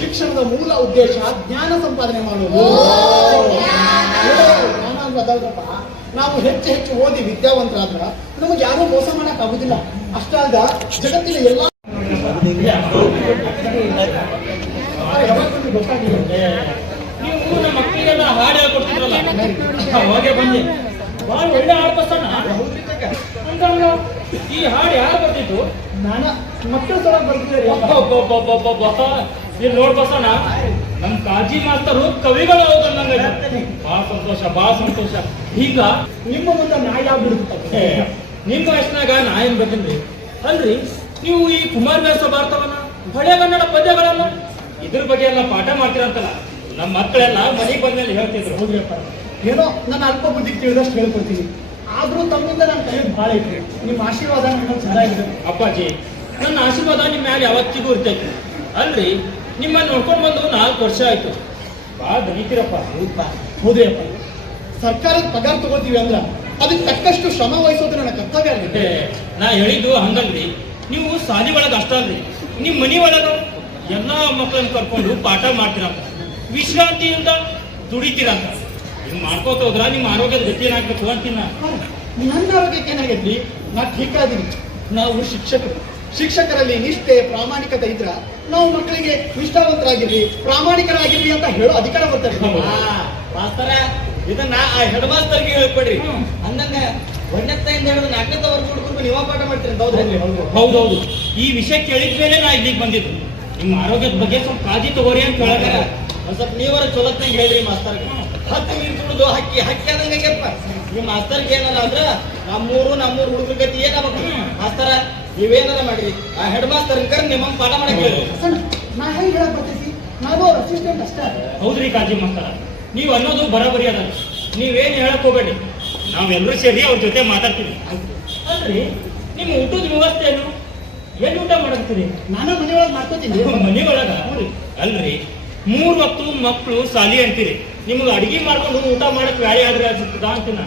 ಶಿಕ್ಷಣದ ಮೂಲ ಉದ್ದೇಶ ಜ್ಞಾನ ಸಂಪಾದನೆ ಮಾಡೋದು. ಜ್ಞಾನ ಅಂದ್ರೆ ಅದಲ್ರಪ್ಪ. ನಾವು ಹೆಚ್ಚು ಹೆಚ್ಚು ಓದಿ ವಿದ್ಯಾವಂತರಾದ್ರ ನಮಗೆ ಯಾರೂ ಮೋಸ ಮಾಡಕ್ ಆಗುದಿಲ್ಲ. ಅಷ್ಟ ಅಲ್ದ ಜಗತ್ತಿನ ಎಲ್ಲಾ ಗೊತ್ತಾಗಿಲ್ಲ. ನೀವು ನಮ್ಮ ಮಕ್ಕಳಿಗೆಲ್ಲ ಹಾಡು ಹೇಳ್ಕೊಡ್ತಿದ್ರಲ್ಲ, ಅವಾಗೆ ಬಂದೆ. ಬಹಳ ಒಳ್ಳೆ ಹಾಡು ಬಸಣ್ಣ. ಅಂತಂದ್ರೆ ಈ ಹಾಡು ಯಾರು ಬರ್ತಿತ್ತು? ನಾನ ಮಕ್ಕಳ ಸಲ ಬರ್ತಿದ್ದಾರೆ. ಇಲ್ಲಿ ನೋಡ್ ಬಸಣ್ಣ, ನಮ್ ಕಾಜಿ ಮಾಸ್ತರು ಕವಿಗಳು ಹೌದನ್ನಂಗ. ಬಹಳ ಸಂತೋಷ, ಬಹಳ ಸಂತೋಷ. ಈಗ ನಿಮ್ಮ ಮುಂದೆ ನಾ ಯಾವ ಬಿಡುತ್ತೆ? ನಿಮ್ಮ ವಯಸ್ಸಿನಾಗ ನಾ ಏನ್ ಬೇಕಂದ್ರಿ ಅಲ್ರಿ, ನೀವು ಈ ಕುಮಾರವ್ಯಾಸ ಭಾರತವನ್ನ, ಹಳೆ ಕನ್ನಡ ಪದ್ಯಗಳನ್ನ ಇದ್ರ ಬಗ್ಗೆ ಎಲ್ಲ ಪಾಠ ಮಾಡ್ತೀರಂತಲ್ಲ, ನಮ್ಮ ಮಕ್ಕಳೆಲ್ಲ ಮನೆಗೆ ಬಂದ್ಮೇಲೆ ಹೇಳ್ತಿದ್ರು. ಹೌದ್ರಪ್ಪ, ಏನೋ ನನ್ನ ಅಲ್ಪ ಬುದ್ಧಿಗೆ ತಿಳಿದಷ್ಟು ಹೇಳ್ಕೊಡ್ತೀನಿ. ಆದ್ರೂ ತಮ್ಮಿಂದ ನನ್ನ ಕೈಯಲ್ಲಿ ಭಾಳ ಐತಿ. ನಿಮ್ಮ ಆಶೀರ್ವಾದ ನನಗೆ ಚೆನ್ನಾಗಿದೆ. ಅಪ್ಪಾಜಿ, ನನ್ನ ಆಶೀರ್ವಾದ ನಿಮ್ಮ ಮ್ಯಾಲೆ ಯಾವತ್ತಿಗೂ ಇರ್ತೈತಿ. ಅಲ್ರಿ, ನಿಮ್ಮನ್ನ ನೋಡ್ಕೊಂಡ್ ಬಂದು 4 ವರ್ಷ ಆಯ್ತು. ಬಹಳ ದಣಿತೀರಪ್ಪ. ಹೌದ್ರಿ ಅಪ್ಪ, ಸರ್ಕಾರದ ಪಗಾರ ತಗೋತೀವಿ ಅಂದ್ರ ಅದಕ್ಕೆ ತಕ್ಕಷ್ಟು ಶ್ರಮ ವಹಿಸೋದು ನನ್ನ ಕರ್ತವ್ಯ ಆಗಿದೆ. ನಾ ಹೇಳಿದ್ದು ಹಂಗಲ್ರಿ, ನೀವು ಸಾಲಿ ಒಳಗ ಅಷ್ಟ ಅಲ್ರಿ, ನಿಮ್ ಮನಿ ಒಳಗ ಎಲ್ಲಾ ಮಕ್ಕಳನ್ನ ಕರ್ಕೊಂಡು ಪಾಠ ಮಾಡ್ತೀರಂತ, ವಿಶ್ರಾಂತಿಯಿಂದ ದುಡಿತೀರಂತ. ಹಿಂಗ್ ಮಾಡ್ಕೋತ ಹೋದ್ರ ನಿಮ್ಮ ಆರೋಗ್ಯದ ಗತಿ ಏನಾಗ್ಬೇಕು ಅಂತೀನ. ನನ್ನ ಆರೋಗ್ಯಕ್ಕೆ ಏನಾಗೈತಿ? ನಾ ಠೀಕ ಅದೀನಿ. ನಾವು ಶಿಕ್ಷಕರು, ಶಿಕ್ಷಕರಲ್ಲಿ ನಿಷ್ಠೆ ಪ್ರಾಮಾಣಿಕತೆ ಇದ್ರ ನಾವು ಮಕ್ಕಳಿಗೆ ನಿಷ್ಠಾವಂತರಾಗಿರ್ಲಿ, ಪ್ರಾಮಾಣಿಕರಾಗಿರ್ಲಿ ಅಂತ ಹೇಳೋ ಅಧಿಕಾರ ಬರ್ತದೆ. ಮಾಸ್ತರ, ಇದನ್ನ ಆ ಹೆಡ್ ಮಾಸ್ತರ್ಗೆ ಹೇಳ್ಕೊಡ್ರಿ. ಅಂದಂಗ 1ನೇಯಿಂದ ಹಿಡಿದು 4ನೇವರೆಗೂ ಹುಡುಗರು ನೀವ ಪಾಠ ಮಾಡ್ತೀರಿ. ಹೌದೌದು, ಈ ವಿಷಯ ಕೇಳಿದ್ಮೇಲೆ ನಾ ಇಲ್ಲಿಗೆ ಬಂದಿದ್ದು. ನಿಮ್ಮ ಆರೋಗ್ಯದ ಬಗ್ಗೆ ಸ್ವಲ್ಪ ಕಾಳಜಿ ತಗೋರಿ ಅಂತ ಹೇಳಕ ಒಂದ್ ಸ್ವಲ್ಪ ನೀವರ ಚೊಲತ್ನಂಗೆ ಹೇಳ್ರಿ ಮಾಸ್ತರ್ಗೆ. 10 ನೀರು ತುಳಿದು ಹಕ್ಕಿ ಆದಂಗಪ್ಪ. ಈ ಮಾಸ್ತರ್ಗೆ ಏನಾರ ಅಂದ್ರ ನಮ್ಮೂರು ಹುಡುಗರ ಗತಿ ಏನಾಗಬೇಕು? ಮಾಸ್ತರ, ನೀವೇನಾರ ಮಾಡ್ರಿ, ಆ ಹೆಡ್ ಮಾಸ್ತರ್ ಕರ್ ನಿಮ್ಮ ಪಾಠ ಮಾಡಕ್ ಹೇಳ್ರಿ. ನಾ ಹೆಂಗ್ ಹೇಳಕ್ ಬರ್ತೈತಿ? ನಾನು ಅಸಿಸ್ಟೆಂಟ್ ಅಷ್ಟೇ. ಹೌದ್ರಿ ಕಾಜಿ ಮಾಸ್ತರ, ನೀವ್ ಅನ್ನೋದು ಬರೋಬರಿ ಅದ. ನೀವೇನ್ ಹೇಳಕ್ ಹೋಗ್ಬೇಡಿ, ನಾವೆಲ್ಲರೂ ಸೇರಿ ಅವ್ರ ಜೊತೆ ಮಾತಾಡ್ತೀವಿ. ಅಲ್ರಿ, ನಿಮ್ಮ ಊಟದ ವ್ಯವಸ್ಥೆ ಏನು? ಎಲ್ಲಿ ಊಟ ಮಾಡಕ್ತೀರಿ? ನಾನು ಮನೆಯೊಳಗೆ ಮಾಡ್ಕೋತೀನಿ. ಮನೆ ಒಳಗ ಅಲ್ರಿ, 3 ಹೊತ್ತು ಮಕ್ಕಳು ಸಾಲಿ ಅಂತೀರಿ, ನಿಮ್ಗೆ ಅಡಿಗೆ ಮಾಡ್ಕೊಂಡು ಊಟ ಮಾಡಕ್ ವ್ಯಾಳೆ ಆದ್ರೆ ಸಿಗ್ತದ ಅಂತೀನ.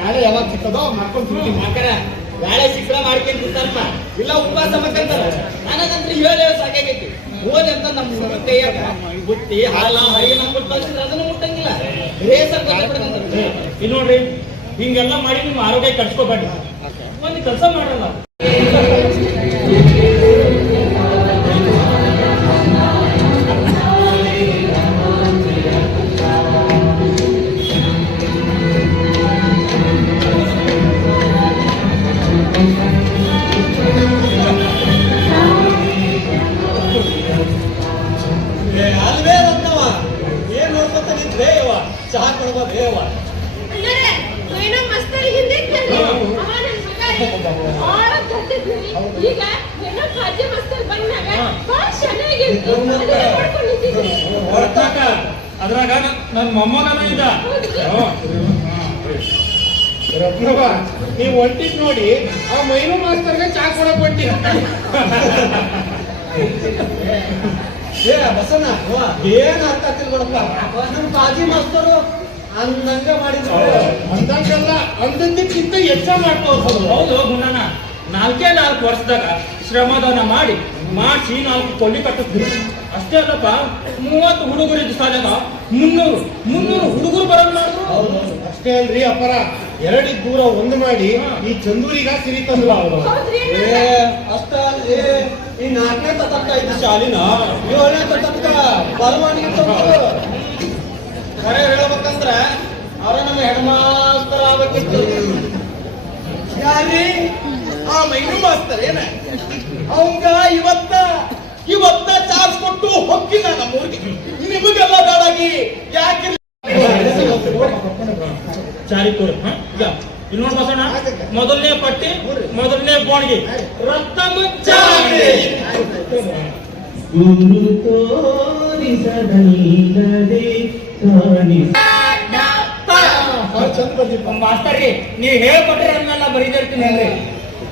ಯಾರೇ ಯಾವಾಗ ಸಿಕ್ಕದೋ ಮಾಡ್ಕೊಂಡು ತಿಂತೀನಿ. ಯಾಕರ ಬ್ಯಾಳೆ ಸಿಕ್ಕರ ಮಾಡ್ಕೊಂತಿರ್ತಾರಪ್ಪ, ಇಲ್ಲ ಉಪವಾಸ ಮಾಡ್ಕೊಂತಾರ. ನನಗಂತ್ರ ಹೇಳೇ ಸಾಕಾಗೈತಿ. ಓದಿ ಅಂತ ನಮ್ಮ ಕೈಯಾಗ ಬುತ್ತಿ ಹಾಲ ಹರಿಯ ನಮ್ಗೆ ಕಳ್ಸಿದ್ರೆ ಅದನ್ನು ಮುಟ್ಟಂಗಿಲ್ಲ. ರೇಸರ್ ಬಿಡ್ಕೊಂತಾರೆ. ಇಲ್ಲಿ ನೋಡ್ರಿ, ಹಿಂಗೆಲ್ಲ ಮಾಡಿ ನಿಮ್ಮ ಆರೋಗ್ಯ ಕಟ್ಸ್ಕೋಬೇಡಿ. ಒಂದು ಕೆಲಸ ಮಾಡಲ್ಲ, ಅಲ್ವೇ ಬಂದವ ಏನ್ ನೋಡ್ಕೊತ ನಿಂತ್ರೆ ಚಹಾ ಕೊಡ್ಬೋದು ಹೇವ. ಅಣ್ಣಾರೆ, ಏನೋ ಮಸ್ತರಿ ಹಿಂದೆ ಇದ್ನಲ್ರಿ, ಅವ ನನ್ ಮಗ ಆಳಕ್ ಹೊರ್ಟಿದ್ನಿ. ಈಗ ಏನೋ ಕಾಜಿ ಮಸ್ತರ್ ಬಂದಾಗ ಬಾಳ್ ಚೆನ್ನಾಗಿತ್ತು. ಅದನ್ನ ನೋಡ್ಕೊಂಡ್ ನಿಂತಿದ್ರಿ. ಹೊರತಾಕ ಅದ್ರಾಗ ನನ್ನ ಮೊಮ್ಮಗನ ಇದ್ದ. ರತ್ನವ ನೀವು ಹೊಂಟಿದ್ ನೋಡಿ ಆ ಮೈನು ಮಾಸ್ತರ್ಗೆ ಚಾ ಕೊಡಕ್ ಹೊಂಟಿ. ಏ ಬಸಣ್ಣ ಏನ್ ಅರ್ಥ ತಿಳ್ಕೊಳಪ್ಪ ನಮ್ ಕಾಜಿ ಮಾಸ್ತರು ಅಂದಂಗ ಮಾಡಿದ್ರು. ಅಂದಂಗೆಲ್ಲ ಅಂದಕ್ಕಿಂತ ಹೆಚ್ಚ ಮಾಡ್ಕೋಬಹುದು. ಹೌದು ಗುಣನ 4 ವರ್ಷದಾಗ ಶ್ರಮದಾನ ಮಾಡಿಸಿ 4 ಕೊಳ್ಳಿ ಕಟ್ಟಿಸ್ತೀವಿ. ಅಷ್ಟೇ ಅಲ್ಲಪ್ಪ 30 ಹುಡುಗರಿದ್ದು ಸಾಲಾಗ 300 ಹುಡುಗರು ಬರೋದು ಮಾಡಿದ್ರು. ಅಷ್ಟೇ ಅಲ್ರಿ ಅಪರ ಎರಡಿದ್ ದೂರ ಒಂದು ಮಾಡಿ ಈ ಚಂದೂರಿಗ ಸಿರಿ ತಂದ್ರು ಅವರು. ಹೌದ್ರಿ ಏ ಅಷ್ಟ ಅಲ್ರಿ ಈ 4ನೇ ತತಕ್ಕ ಇದ್ದ ಶಾಲಿನ 7ನೇ ತತಕ್ಕ ಬರವಣಿಗೆ ತಂದ್ರು. ಖರೆ ಹೇಳ್ಬೇಕಂದ್ರ ಅವ್ರ ನಮ್ಮ ಹೆಣ್ಮಾಸ್ತರ ಆಗ್ಬೇಕಿತ್ತು. ಯಾರಿ ಆ ಮೈನು ಮಾಸ್ತರ್ ಏನ ಅವಂಗ ಇವತ್ತ ಚಾರ್ಜ್ ಕೊಟ್ಟು ಹೊಕ್ಕಿನ ನಮ್ಮೂರಿಗೆ ನಿಮಗೆಲ್ಲ ಬೇಡಾಗಿ ಯಾಕೆ ಚಾರಿ ತೋರಿ ಇಲ್ಲಿ ನೋಡಿ ಬಸಣ್ಣ, ಮೊದಲನೇ ಪಟ್ಟಿ ಮೊದಲನೇ ಬೋಣಿಗೆ ರಕ್ತ ಮುಚ್ಚಾಲೆ. ಗುರು ತೋರಿಸದಲ್ಲದೆ ಕಾಣಿಸ ಚಂದ ಬಂದಿಪ್ಪ. ಮಾಸ್ತರ್ರಿ ನೀವು ಹೇಳ್ಕೊಟ್ರೆ ಅದನ್ನೆಲ್ಲ ಬರೀದಿರ್ತೀನಿ ಅಂದ್ರೆ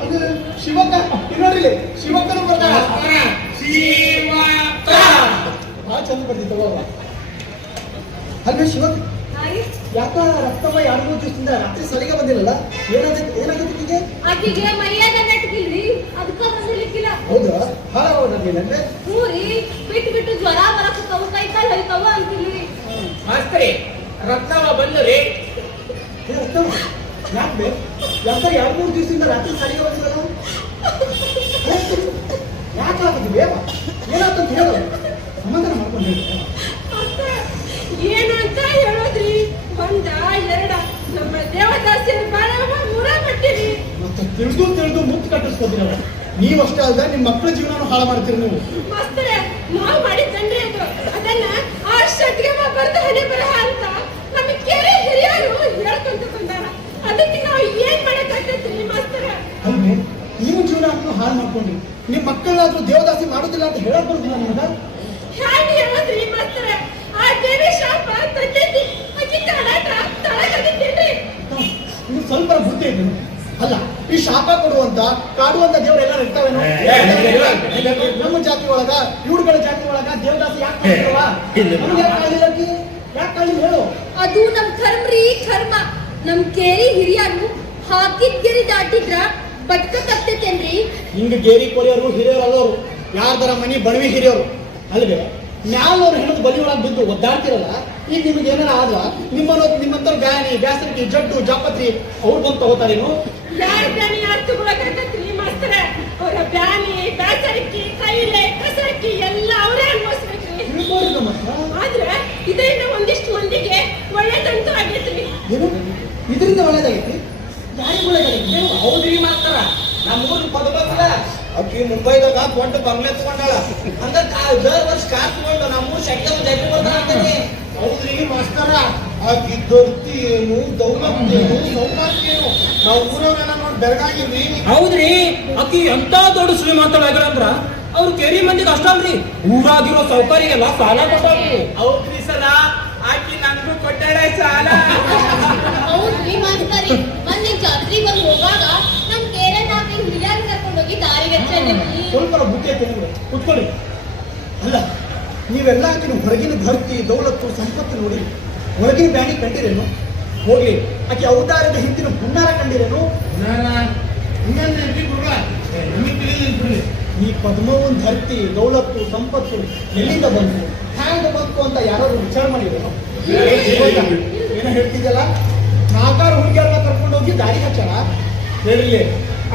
ಅದು ಶಿವಕ್ಕ ಇನ್ನೋಡ್ರಿ ಶಿವಕ್ಕನು ಬರ್ತಾರ. ಬಹಳ ಚಂದ ಬರ್ತಿತ್ತು ಅಲ್ವೇ ಶಿವಕ್ಕ. ಯಾಕ ರಕ್ತಮ್ಮ 2-3 ದಿವಸದಿಂದ ರಾತ್ರಿ ಸಲಿಗೆ ಬಂದಿಲ್ಲಲ್ಲ? ಏನಾಗತ್ತಿಗೆ? ಆಕಿಗೆ ಮರ್ಯಾದೆ ನೆಟ್ಗಿಲ್ರಿ, ಅದಕ್ಕ ಬಂದಿರ್ಲಿಕ್ಕಿಲ್ಲ. ಹೌದಾ? ಹಾಳ ನನಗೆ ಹೂರಿ ಬಿಟ್ಟು ಜ್ವರ ಬರಕತ್ತವು, ಕೈ ಕಾಲು ಹೊಯ್ತಾವ ಅಂತಿಲ್ರಿ. ಮಾಸ್ತರಿ ರತ್ನವ ಬಂದ್ರಿ. ರಕ್ತಮ್ಮ ಯಾಕೆ ಯಾಕ 2-3 ದಿವಸದಿಂದ ರಾತ್ರಿ ಸಲಿಗೆ ಬಂದಿಲ್ಲ? ಯಾಕೆ ಆಗಿದ್ವಿ? ಏನಾಗ್ತಂತ ಹೇಳು, ಸಮಾಧಾನ ಮಾಡ್ಕೊಂಡು ಹೇಳಿ. ಏನು ಅಂತ ಹೇಳೋದ್ರಿ? 1 2 ನಮ್ಮ ದೇವದಾಸಿಯರ ಬಾಳ 3 ಬಿಟ್ಟಿರಿ. ಮತ್ತೆ ತಿಳಿದು ಮುತ್ತು ಕಟ್ಟಿಸ್ಕೊತೀರಲ್ಲ. ನೀವಷ್ಟೇ ಅಲ್ದ ನಿಮ್ಮ ಮಕ್ಕಳ ಜೀವನ ಹಾಳು ಮಾಡ್ತೀರಿ ನೀವು. ಮಾಸ್ತರೆ, ನಾವು ಮಾಡಿದ್ದಂದ್ರೆ ಅದು ಅದನ್ನ ಆ ಶತ್ರುಘ್ನ ಬರ್ದ ಹಣೆ ಬರಹ ಅಂತ ನಮಗೆ ಕೇಳಿ ಹಿರಿಯರು ಹೇಳ್ಕೊಂತ ಬಂದಾರ. ಅದಕ್ಕೆ ನಾವು ಏನ್ ಮಾಡಕ್ಕಾಗತ್ರಿ ಮಾಸ್ತರ? ಅಲ್ವೇ ನೀವು ಜೀವನ ಹಾಳು ಮಾಡ್ಕೊಂಡ್ರಿ, ನಿಮ್ಮ ಮಕ್ಕಳಾದ್ರೂ ದೇವದಾಸಿ ಮಾಡುದಿಲ್ಲ ಅಂತ ಹೇಳಕ್ ಬರುದಿಲ್ಲ ನಿಮಗ? ಹ್ಯಾಂಗ ಹೇಳೋದ್ರಿ ಮಾಸ್ತರ? ಆ ದೇವಿ ಶಾಪ ತಟ್ಟೈತಿ, ಅಕ್ಕಿ ತಳಗದಿತ್ತೇನ್ರಿ? ಇದು ಸ್ವಲ್ಪ ಬುದ್ಧಿ ಇದೆ ಅಲ್ಲ. ಈ ಶಾಪ ಕೊಡುವಂತ ಕಾಡುವಂತ ದೇವರೆಲ್ಲ ಇರ್ತಾವೇನೋ? ನಮ್ಮ ಜಾತಿ ಒಳಗ ಇವ್ರುಗಳ ಜಾತಿ ಒಳಗ ದೇವದಾಸಿ ಯಾಕೆ ಯಾಕೆ ಹೇಳು? ಅದು ನಮ್ ಕರ್ಮ್ರಿ ಕರ್ಮ. ನಮ್ ಕೇರಿ ಹಿರಿಯರು ಹಾಕಿದ್ ಗೆರಿ ದಾಟಿದ್ರ ಬಟ್ಕತ್ತೇನ್ರಿ. ಹಿಂಗ ಗೇರಿ ಕೊರಿಯರು ಹಿರಿಯರು ಅಲ್ಲೋರು ಯಾರ್ದಾರ ಮನಿ ಬಣವಿ ಹಿರಿಯರು ಅಲ್ವೇ? ಮ್ಯಾಲವ್ರು ಹೆಣದ ಬಲಿ ಒಳಗೆ ಬಿದ್ದು ಒದ್ದಾಡ್ತಿರಲ್ಲ. ಈಗ ನಿಮ್ಗೆ ಏನಾರ ಆದ್ರ ನಿಮ್ಮಂತರ ಬ್ಯಾನಿ ಬ್ಯಾಸರಿಕೆ ಜಡ್ಡು ಜಾಪತ್ರಿ ಅವ್ರು ಬಂದು ತಗೋತಾರೇನು? ಯಾರ ಬ್ಯಾನಿ ಯಾರು ತಗೊಳಕಾಗತ್ರಿ ಮಾಸ್ತರ? ಅವರ ಬ್ಯಾನಿ ಬ್ಯಾಸರಿಕೆ ಕೈಲೆ ಕಸರಕ್ಕಿ ಎಲ್ಲ ಅವರೇ ಅನ್ಭವಿಸ್ಬೇಕ್ರಿ. ತಿಳ್ಕೊಂಡಿಲ್ಲ ಮಾತ್ರ. ಆದ್ರೆ ಇದರಿಂದ ಒಂದಿಷ್ಟು ಮಂದಿಗೆ ಒಳ್ಳೇದಂತೂ ಆಗೈತ್ರಿ. ಏನು ಇದರಿಂದ ಒಳ್ಳೇದಾಗೈತಿ? ಯಾರಿಗೆ ಒಳ್ಳೇದಾಗೈತಿ? ಹೌದ್ರಿ ಮಾಸ್ತರ, ನಮ್ಮೂರ್ ಪದಬಲ್ಲ ಅಕ್ಕಿ ಮುಂಬೈದಾಗ ದೊಡ್ಡ ಬಂಗ್ಲೆ ತಗೊಂಡಾಳ. ಅಂದ್ರೆ ವರ್ಷ ಕಾರ್ ತಗೊಂಡು ನಮ್ಮೂರ್ ಶಕ್ತಿ ಜಗ್ಗಿ ಬರ್ತಾನೆ. ಹೌದ್ರಿ ಮಾಸ್ತರ, ಆಕಿ ದೊಡ್ತಿ ಏನು ದೌಲತ್ತೇನು ಸೌಕಾರ್ಯೇನು ನಾವು ಊರವರೆಲ್ಲ ನೋಡಿ ಬೆರಗಾಗಿರ್ರಿ. ಹೌದ್ರಿ, ಅಕ್ಕಿ ಎಂತ ದೊಡ್ಡ ಶ್ರೀಮಂತಳಾಗ್ಯಾರ ಅಂದ್ರ ಅವ್ರ ಕೇರಿ ಮಂದಿಗೆ ಅಷ್ಟಲ್ರಿ, ಊರಾಗಿರೋ ಸೌಕರ್ಯಗೆಲ್ಲ ಸಾಲ ಕೊಟ್ಟಾರ್ರಿ. ಹೌದ್ರಿ ಸಲ ಆಕಿ ನನ್ಗೂ ಕೊಟ್ಟಾಳ ಸಾಲ. ಹೌದ್ರಿ ಮಾಸ್ತರಿ, ಮೊನ್ನೆ ಜಾತ್ರೆಗೆ ಬಂದು ಹೋಗಾಗ ನಮ್ ಕೇರಳ ಹಿರಿಯರು ಕರ್ಕೊಂಡೋಗಿ ದಾರಿಗೆ ಸ್ವಲ್ಪ ಬುದ್ಧಿ ಐತೆ ನಿಮ್ಗೆ, ಕುತ್ಕೊಳ್ಳಿ. ಅಲ್ಲ ನೀವೆಲ್ಲ ಆಕಿನ ಹೊರಗಿನ ಭರ್ತಿ ದೌಲತ್ತು ಸಂಪತ್ತು ನೋಡಿ ಹೊರಗಿನ ಬ್ಯಾನಿ ಕಂಡಿರೇನು? ಹೋಗ್ಲಿ, ಆಕೆ ಅವತಾರದ ಹಿಂದಿನ ಹುನ್ನಾರ ಕಂಡಿರೇನು? ಈ ಪದ್ಮವನ್ ಧರ್ತಿ ದೌಲತ್ತು ಸಂಪತ್ತು ಎಲ್ಲಿಂದ ಬಂತು, ಹ್ಯಾಂಗ ಬಂತು ಅಂತ ಯಾರಾದ್ರೂ ವಿಚಾರ ಮಾಡಿರೇನು? ಏನೋ ಹೇಳ್ತಿದ್ದಲ್ಲ, 4 ಹುಡುಗಿಯರನ್ನ ಕರ್ಕೊಂಡು ಹೋಗಿ ದಾರಿ ಹಚ್ಚಾರ. ಹೇಳಿರ್ಲಿ,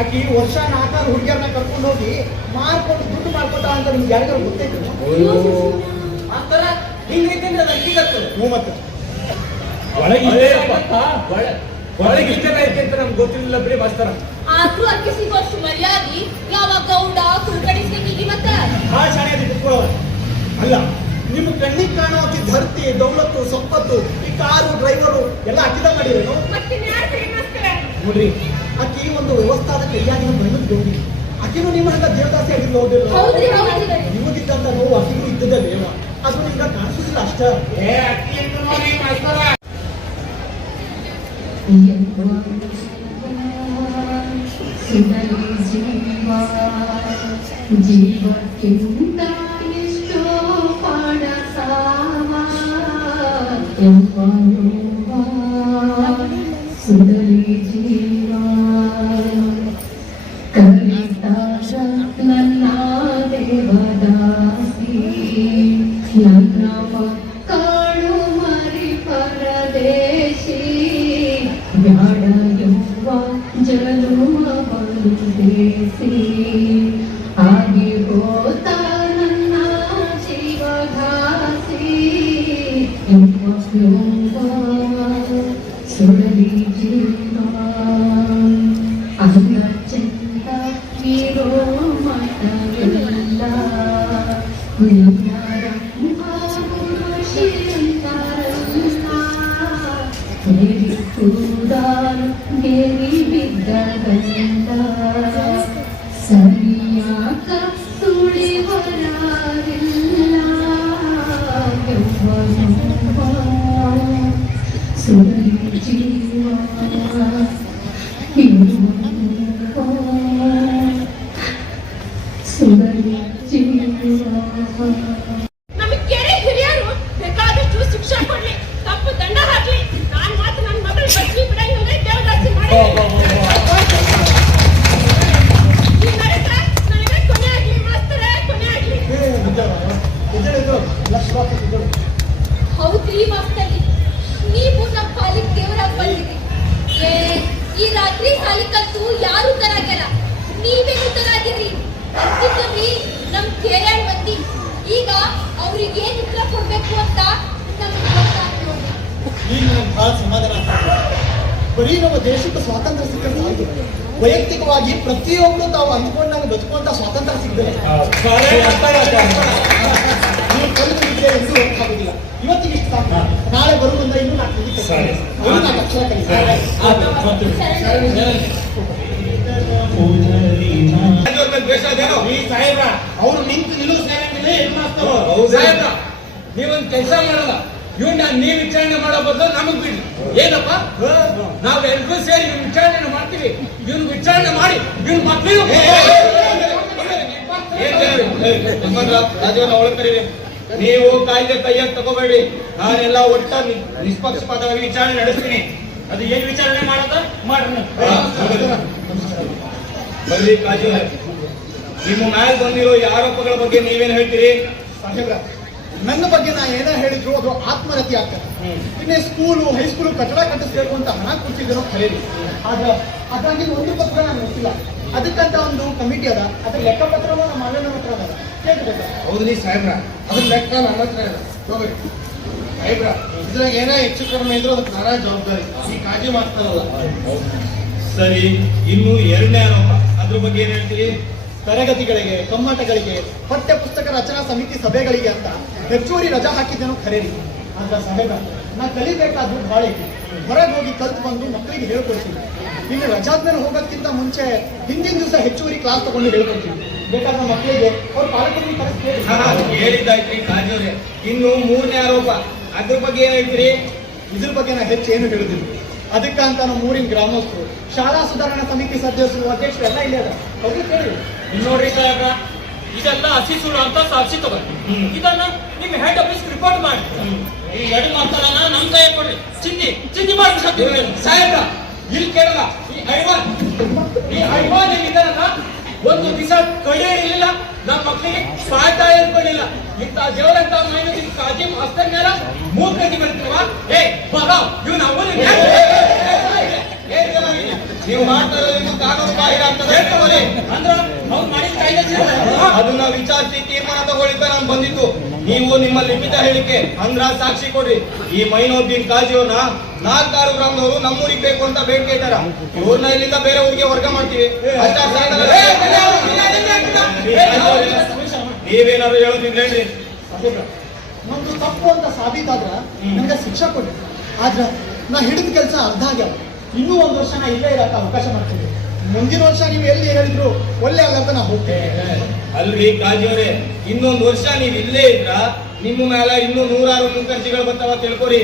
ಆಕಿ ವರ್ಷ 4 ಹುಡುಗಿಯರನ್ನ ಕರ್ಕೊಂಡು ಹೋಗಿ ಮಾರ್ಕೊಂಡು ದುಡ್ಡು ಮಾಡ್ಕೊತಾಳ ಅಂತ ನಿಮ್ಗೆ ಯಾರಿಗಾರು ಗೊತ್ತೈತಿ? ಮಾಸ್ತರ ಹಿಂಗೈತಂದ್ರೆ ಅಕ್ಕಿಗತ್ತದ. ಹ್ಞೂ ಮತ್ತೆ ಒಳಗೆ ಇಷ್ಟೆಲ್ಲ ಐತೆ ಅಂತ ನಮ್ಗೆ ಗೊತ್ತಿರಲಿಲ್ಲ ಬಿಡಿ ಮಾಸ್ತರ. ಆದ್ರೂ ಅಕ್ಕಿ ಸಿಗೋಷ್ಟು ಮರ್ಯಾದಿ ಯಾವಾಗ ಗೌಡ ಕುರುಕಡಿ ಸಿಗಿದಿ ಮತ್ತ ಭಾಳ ಶಾಣೆ ಕುತ್ಕೊಳ್ಳೋವ. ಅಲ್ಲ ನಿಮ್ಮ ಕಣ್ಣಿಗೆ ಕಾಣೋ ಆಕಿ ಧರ್ತಿ ದೌಲತ್ತು ಸಂಪತ್ತು ಈ ಕಾರು ಡ್ರೈವರು ಎಲ್ಲ ಅಕ್ಕಿದ ಮಾಡಿರೇನು? ಮತ್ತೆ ಯಾರ್ರಿ ಮಾಸ್ತರ? ನೋಡ್ರಿ, ಆಕಿ ಒಂದು ವ್ಯವಸ್ಥಾದ ಕೈಯಾಗಿನ ಬಣ್ಣದ ಗೌಡಿ. ಆಕಿನೂ ನಿಮ್ಮ ಹಂಗ ದೇವದಾಸಿ ಆಗಿರ್ಲು ಹೌದಿಲ್ಲ? ಹೌದ್ರಿ ಹೌದ್ರಿ. ನಿಮಗಿದ್ದಂತ ನೋವು ಆಕಿಗೂ ಇದ್ದದ ದೇವ, ಅದು ಈಗ ಕಾಣಿಸುದಿಲ್ಲ ಅಷ್ಟ. ಜೀವಕ್ಕಿಂತ ಎಷ್ಟೋ ಪಾಡ ಸಾವ ಸುಡಲಿ ಜೀವ ಕಲಿತಾಶ ನನ್ನ ದೇವದಾಸಿ ನನ್ನ ಮಕ್ಕಳು ಮರಿ ಪರದೇಶಿ ಬ್ಯಾಡ ಯವ್ವ ಜನುಮ ಬಂದೇಸಿ ಆಗಿ ಹೋತ ನನ್ನ ಜೀವಘಾಸಿ ಸುಡಲಿ ಜೀವ ಅನ್ನ ಚಂದ ಇರೋ ಮಠವಿಲ್ಲ ಗೆರಿ ಬಿದ್ದ ಗಂಡ ಸರಿಯಾಕ ಸುಳಿವರಾರಿಲ್ಲ ಸುಳಿ ಜೀವ ಸುಡಲಿ ಜೀವ ನಮಗೆ ಕೆರೆ ಹಿರಿಯರು ಬೇಕಾದಷ್ಟು ಶಿಕ್ಷೆ ಕೊಡ್ಲಿ, ತಪ್ಪು ದಂಡ ಹಾಕ್ಲಿ. ನಾನ್ ಮಾತ್ರ ನನ್ನ ಮಗಳು ಬಚ್ಚಿ ಬಿಡಂಗಿಲ್ಲ, ದೇವದಾಸಿ ಮಾಡಿ ನನಗೆ ಕೊನೆ ಆಗ್ಲಿ ಮಾಸ್ತರೇ, ಕೊನೆ ಆಗ್ಲಿ. ಹೌದ್ರಿ ಮಾಸ್ತರಿ, ನೀವು ನಮ್ಮ ಪಾಲಿಗೆ ದೇವರಾಗ ಬಂದಿರಿ. ಏ, ಈ ರಾತ್ರಿ ಸಾಲಿ ಕಲ್ತು ಯಾರು ತರಾಗ್ಯಾರ, ನೀವೇನು ತರಾಗಿರಿ. ಅಂತಿದ್ದೀವಿ ನಮ್ ಕೇರ್ಯಾಳ್ ಮಂದಿ. ಈಗ ಅವ್ರಿಗೆ ಏನ್ ಉತ್ತರ ಕೊಡ್ಬೇಕು ಅಂತ ನಮ್ಗೆ ಗೊತ್ತಾಗ್ತದೆ ನೋಡಿ. ಈಗ ನಮ್ಗೆ ಬಹಳ ಸಮಾಧಾನ ಆಗ್ತದೆ. ಬರೀ ನಮ್ಮ ದೇಶಕ್ಕೆ ಸ್ವಾತಂತ್ರ್ಯ ಸಿಕ್ಕದ್ದು ಅಲ್ಲ, ವೈಯಕ್ತಿಕವಾಗಿ ಪ್ರತಿಯೊಬ್ಬರು ತಾವು ಅಂದ್ಕೊಂಡಾಗ ಬದುಕುವಂತ ಸ್ವಾತಂತ್ರ್ಯ ಸಿಗ್ತದೆ. ನೀವು ಕಲಿತಿದ್ರೆ ಎಂದು ಗೊತ್ತಾಗುದಿಲ್ಲ. ಇವತ್ತಿಗೆ ಇಷ್ಟು ಸಾಕು, ನಾಳೆ ಬರುವುದರಿಂದ ಇನ್ನೂ 4 ಅಕ್ಷರ ಕಲಿತಾರೆ. ಈ ಸಾಹೇಬ್ರ ಅವ್ರು ನಿಂತು ನಿಲ್ಲುವ ಸೇವೆಂಗಿಲ್ಲ ಏನ್ ಮಾಡ್ತಾರೋ ಸಾಹೇಬ್ರ, ನೀವೊಂದ್ ಕೆಲಸ ಮಾಡಲ್ಲ, ಇವ್ನ ನೀವ್ ವಿಚಾರಣೆ ಮಾಡೋ ಬದಲು ನಮಗ್ ಬಿಡಿ. ಏನಪ್ಪ, ನಾವೆಲ್ಲರೂ ಸೇರಿ ಇವ್ನ ವಿಚಾರಣೆ ಮಾಡ್ತೀವಿ. ಇವ್ನ ವಿಚಾರಣೆ ಮಾಡಿ ಇವ್ನ ಮಕ್ಕಳು ನೀವು ಕಾಯ್ದೆ ಕೈಯಾಗ ತಗೋಬೇಡಿ. ನಾನೆಲ್ಲ ಒಟ್ಟ ನಿಷ್ಪಕ್ಷಪಾತವಾಗಿ ವಿಚಾರಣೆ ನಡೆಸ್ತೀನಿ. ಅದು ಏನ್ ವಿಚಾರಣೆ ಮಾಡದ ಮಾಡೋಣ. ಬರ್ರಿ ಕಾಜು, ನಿಮ್ಮ ಮ್ಯಾಲ ಬಂದಿರೋ ಈ ಆರೋಪಗಳ ಬಗ್ಗೆ ನೀವೇನ್ ಹೇಳ್ತೀರಿ? ಸಾಹೇಬ್ರ, ನನ್ನ ಬಗ್ಗೆ ನಾ ಏನ ಹೇಳಿದ್ರು ಅದು ಆತ್ಮಹತ್ಯೆ ಆಗ್ತದೆ. ಇನ್ನೇ ಸ್ಕೂಲು ಹೈಸ್ಕೂಲು ಕಟ್ಟಡ ಕಟ್ಟಿಸ್ಬೇಕು ಅಂತ ಹಣ ಕೊಡ್ತಿದ್ದೇನೋ ಖರೀದಿ. ಅದಾಗಿ ಒಂದು ಪತ್ರ ನಾನು ಗೊತ್ತಿಲ್ಲ. ಅದಕ್ಕಂತ ಒಂದು ಕಮಿಟಿ ಅದ, ಅದ್ರ ಲೆಕ್ಕಪತ್ರವೂ ನಮ್ಮ ಮಗನ ಹತ್ರ ಅದ. ಕೇಳ್ಬೇಕು. ಹೌದು ನೀ ಸಾಹೇಬ್ರ, ಅದ್ರ ಲೆಕ್ಕ ನನ್ನ ಹತ್ರ ಇದೆ. ಹೋಗ್ರಿ ಸಾಹೇಬ್ರ, ಇದ್ರಾಗ ಏನೇ ಹೆಚ್ಚು ಕಡಿಮೆ ಇದ್ರು ಅದಕ್ಕೆ ನಾನಾ ಜವಾಬ್ದಾರಿ. ಈ ಕಾಳಜಿ ಮಾಡ್ತಾರಲ್ಲ. ಸರಿ, ಇನ್ನು 2ನೇ ಆರೋಪ, ಅದ್ರ ಬಗ್ಗೆ ಏನ್ ಹೇಳ್ತೀರಿ? ತರಗತಿಗಳಿಗೆ, ಕಮ್ಮಟಗಳಿಗೆ, ಪಠ್ಯ ಪುಸ್ತಕ ರಚನಾ ಸಮಿತಿ ಸಭೆಗಳಿಗೆ ಅಂತ ಹೆಚ್ಚುವರಿ ರಜಾ ಹಾಕಿದ್ದೇನೋ ಖರೀದಿ. ಆದ್ರೆ ಸಾಹೇಬ್ರ, ನಾ ಕಲಿಬೇಕಾದ್ರೂ ಬಹಳ ಐತಿ. ಹೊರಗೆ ಹೋಗಿ ಕಲ್ತು ಬಂದು ಮಕ್ಕಳಿಗೆ ಹೇಳ್ಕೊಡ್ತೀನಿ. ಇನ್ನು ರಜಾದ್ಮೇಲೆ ಹೋಗೋಕ್ಕಿಂತ ಮುಂಚೆ ಹಿಂದಿನ ದಿವಸ ಹೆಚ್ಚುವರಿ ಕ್ಲಾಸ್ ತಗೊಂಡು ಹೇಳ್ಕೊಡ್ತೀನಿ. ಬೇಕಾದ್ರೆ ಮಕ್ಕಳಿಗೆ ಅವ್ರ ಪಾಲಕರಿಗೆ ಕಲಿಸ್ಬೇಕು. ಹೇಳಿದ್ದಾಯ್ತ್ರಿ ಕಾಜೋರೆ. ಇನ್ನು 3ನೇ ಆರೋಪ, ಅದ್ರ ಬಗ್ಗೆ ಏನ್ ಹೇಳ್ತೀರಿ? ಇದ್ರ ಬಗ್ಗೆ ನಾ ಹೆಚ್ಚು ಏನು ಹೇಳುದಿಲ್ಲ. ಅದಕ್ಕಂತ ನಮ್ಮ ಊರಿನ ಗ್ರಾಮಸ್ಥರು, ಶಾಲಾ ಸುಧಾರಣಾ ಸಮಿತಿ ಸದಸ್ಯರು, ಅಧ್ಯಕ್ಷರು ಎಲ್ಲ ಇಲ್ಲೇ ಅದ. ಅವ್ರಿಗೆ ಕೇಳಿ. ನೋಡ್ರಿ ಸಾಹೇಬ್ರ, ಇದೆಲ್ಲ ಹಸಿ ಸುಳ್ಳು ಅಂತ ಸಾಕ್ಷಿ ತಗೊಳ್ಳಿ. ಇದನ್ನ ನಿಮ್ ಹೆಡ್ ಆಫೀಸ್ ರಿಪೋರ್ಟ್ ಮಾಡಿ. ಈ ಎರಡು ಮಾತಾಡೋಣ ನಮ್ ಕೈ ಕೊಡ್ರಿ. ಚಿಂದಿ ಮಾಡಿ ಸಾಹೇಬ್ರ, ಇಲ್ಲಿ ಕೇಳಲ್ಲ, ಈ ಐವಾನ್ ಏನಿದ್ದಾರಲ್ಲ, ಒಂದು ದಿವಸ ಕಡೆ ಇರಲಿಲ್ಲ, ನಮ್ಮ ಮಕ್ಕಳಿಗೆ ಸಾಯ್ತಾ ಇರ್ಕೊಳ್ಳಿಲ್ಲ. ಇಂಥ ದೇವರಂತ ಮೈನದಿ ಕಾಜಿ ಮಾಸ್ತರ್ ಮೇಲೆ ಮೂರ್ತಿ ಬರ್ತೀವ. ಏ ಬರ, ಇವ್ ನಾವು ನೀವು ಮಾಡ್ತಾ ಇರೋದು ಕಾನೂನು ಬಾಹಿರ ಆಗ್ತದೆ ಅಂದ್ರ ಅವ್ರು ಮಾಡಿದ ಕಾಯ್ದೆ ಅದನ್ನ ವಿಚಾರಿಸಿ ತೀರ್ಮಾನ ತಗೊಳ್ಳಿಕ ನಾನು ಬಂದಿದ್ದು. ನೀವು ನಿಮ್ಮ ಲಿಖಿತ ಹೇಳಿಕೆ ಅಂದ್ರ ಸಾಕ್ಷಿ ಕೊಡ್ರಿ. ಈ ಮೈನೋದ್ದೀನ್ ಕಾಜಿಯವ್ರನ್ನ 4-6 ಗ್ರಾಮದವರು ನಮ್ಮೂರಿಗೆ ಬೇಕು ಅಂತ ಬೇಡಿಕೆ ಇಟ್ಟಾರ. ಇವ್ರನ್ನ ಇಲ್ಲಿಂದ ಬೇರೆ ಊರಿಗೆ ವರ್ಗ ಮಾಡ್ತೀವಿ. ನೀವೇನಾದ್ರು ಹೇಳೋದಿದ್ರೇನ್ರಿ? ನಮ್ದು ತಪ್ಪು ಅಂತ ಸಾಬೀತಾದ್ರ ನನಗೆ ಶಿಕ್ಷೆ ಕೊಡಿ. ಆದ್ರ ನಾ ಹಿಡಿದ ಕೆಲಸ ಅರ್ಧ ಆಗ್ಯಾವ. ಇನ್ನೂ 1 ವರ್ಷ ನಾ ಇಲ್ಲೇ ಇರಕ್ಕೆ ಅವಕಾಶ ಮಾಡ್ತೀನಿ. ಮುಂದಿನ ವರ್ಷ ನೀವು ಎಲ್ಲಿ ಹೇಳಿದ್ರು ಒಳ್ಳೆ ಆಗಂತ ನಾ ಹೋಗ್ತೇನೆ. ಅಲ್ರಿ ಕಾಜಿಯವರೇ, ಇನ್ನೊಂದು ವರ್ಷ ನೀವ್ ಇಲ್ಲೇ ಇದ್ರ ನಿಮ್ಮ ಮೇಲೆ ಇನ್ನೂ 106 ಮುಖರ್ಜಿಗಳು ಬರ್ತಾವ ತಿಳ್ಕೊರಿ.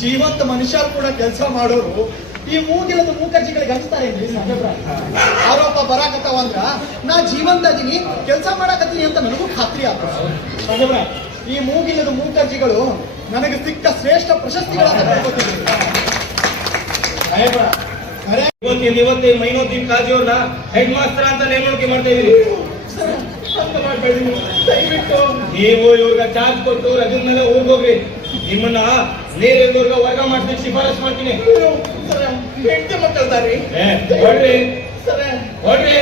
ಜೀವಂತ ಮನುಷ್ಯ ಕೂಡ ಕೆಲಸ ಮಾಡೋರು ಈ ಮೂಗಿಲದ ಮೂಕರ್ಜಿಗಳಿಗೆ ಹಂಚ್ತಾರೆ ಏನ್ರಿ ಸಾಹೇಬ್ರ? ಆರೋಪ ಬರಾಕತ್ತಾವ ಅಂದ್ರ ನಾ ಜೀವಂತ ಅದೀನಿ ಕೆಲಸ ಮಾಡಕತ್ತೀನಿ ಅಂತ ನನಗೂ ಖಾತ್ರಿ ಆತ ಸಾಹೇಬ್ರ. ಈ ಮೂಗಿಲದ ಮೂಕರ್ಜಿಗಳು ನನಗೆ ಸಿಕ್ಕ ಶ್ರೇಷ್ಠ ಪ್ರಶಸ್ತಿಗಳನ್ನ ಪಡ್ಕೊತೀನಿ ಸಾಹೇಬ್ರ. ಇವತ್ತೇ ಮೈನೋದ್ದೀನ್ ಕಾಜಿ ಅವ್ರನ್ನ ಹೆಡ್ ಮಾಸ್ಟರ್ ಅಂತ ನೇಮಣಿಕೆ ಮಾಡ್ತಾ ಇದೀರಿ. ಹಂಗ ಮಾಡ್ಬೇಡಿ ದಯವಿಟ್ಟು. ನೀವು ಇವ್ರಿಗೆ ಚಾರ್ಜ್ ಕೊಟ್ಟು ಅದ್ರ ಮೇಲೆ ಹೋಗ್ರಿ. ನಿಮ್ಮನ್ನ ನೇರದವ್ರಿಗೆ ವರ್ಗ ಮಾಡ್ತೀನಿ, ಶಿಫಾರಸ್ ಮಾಡ್ತೀನಿ. ಸರ ಹೆಂಡತಿ ಮಕ್ಕಳ್ದಾರಿ ಹೊಡ್ರಿ ಸರ. ಹೊಡ್ರಿ.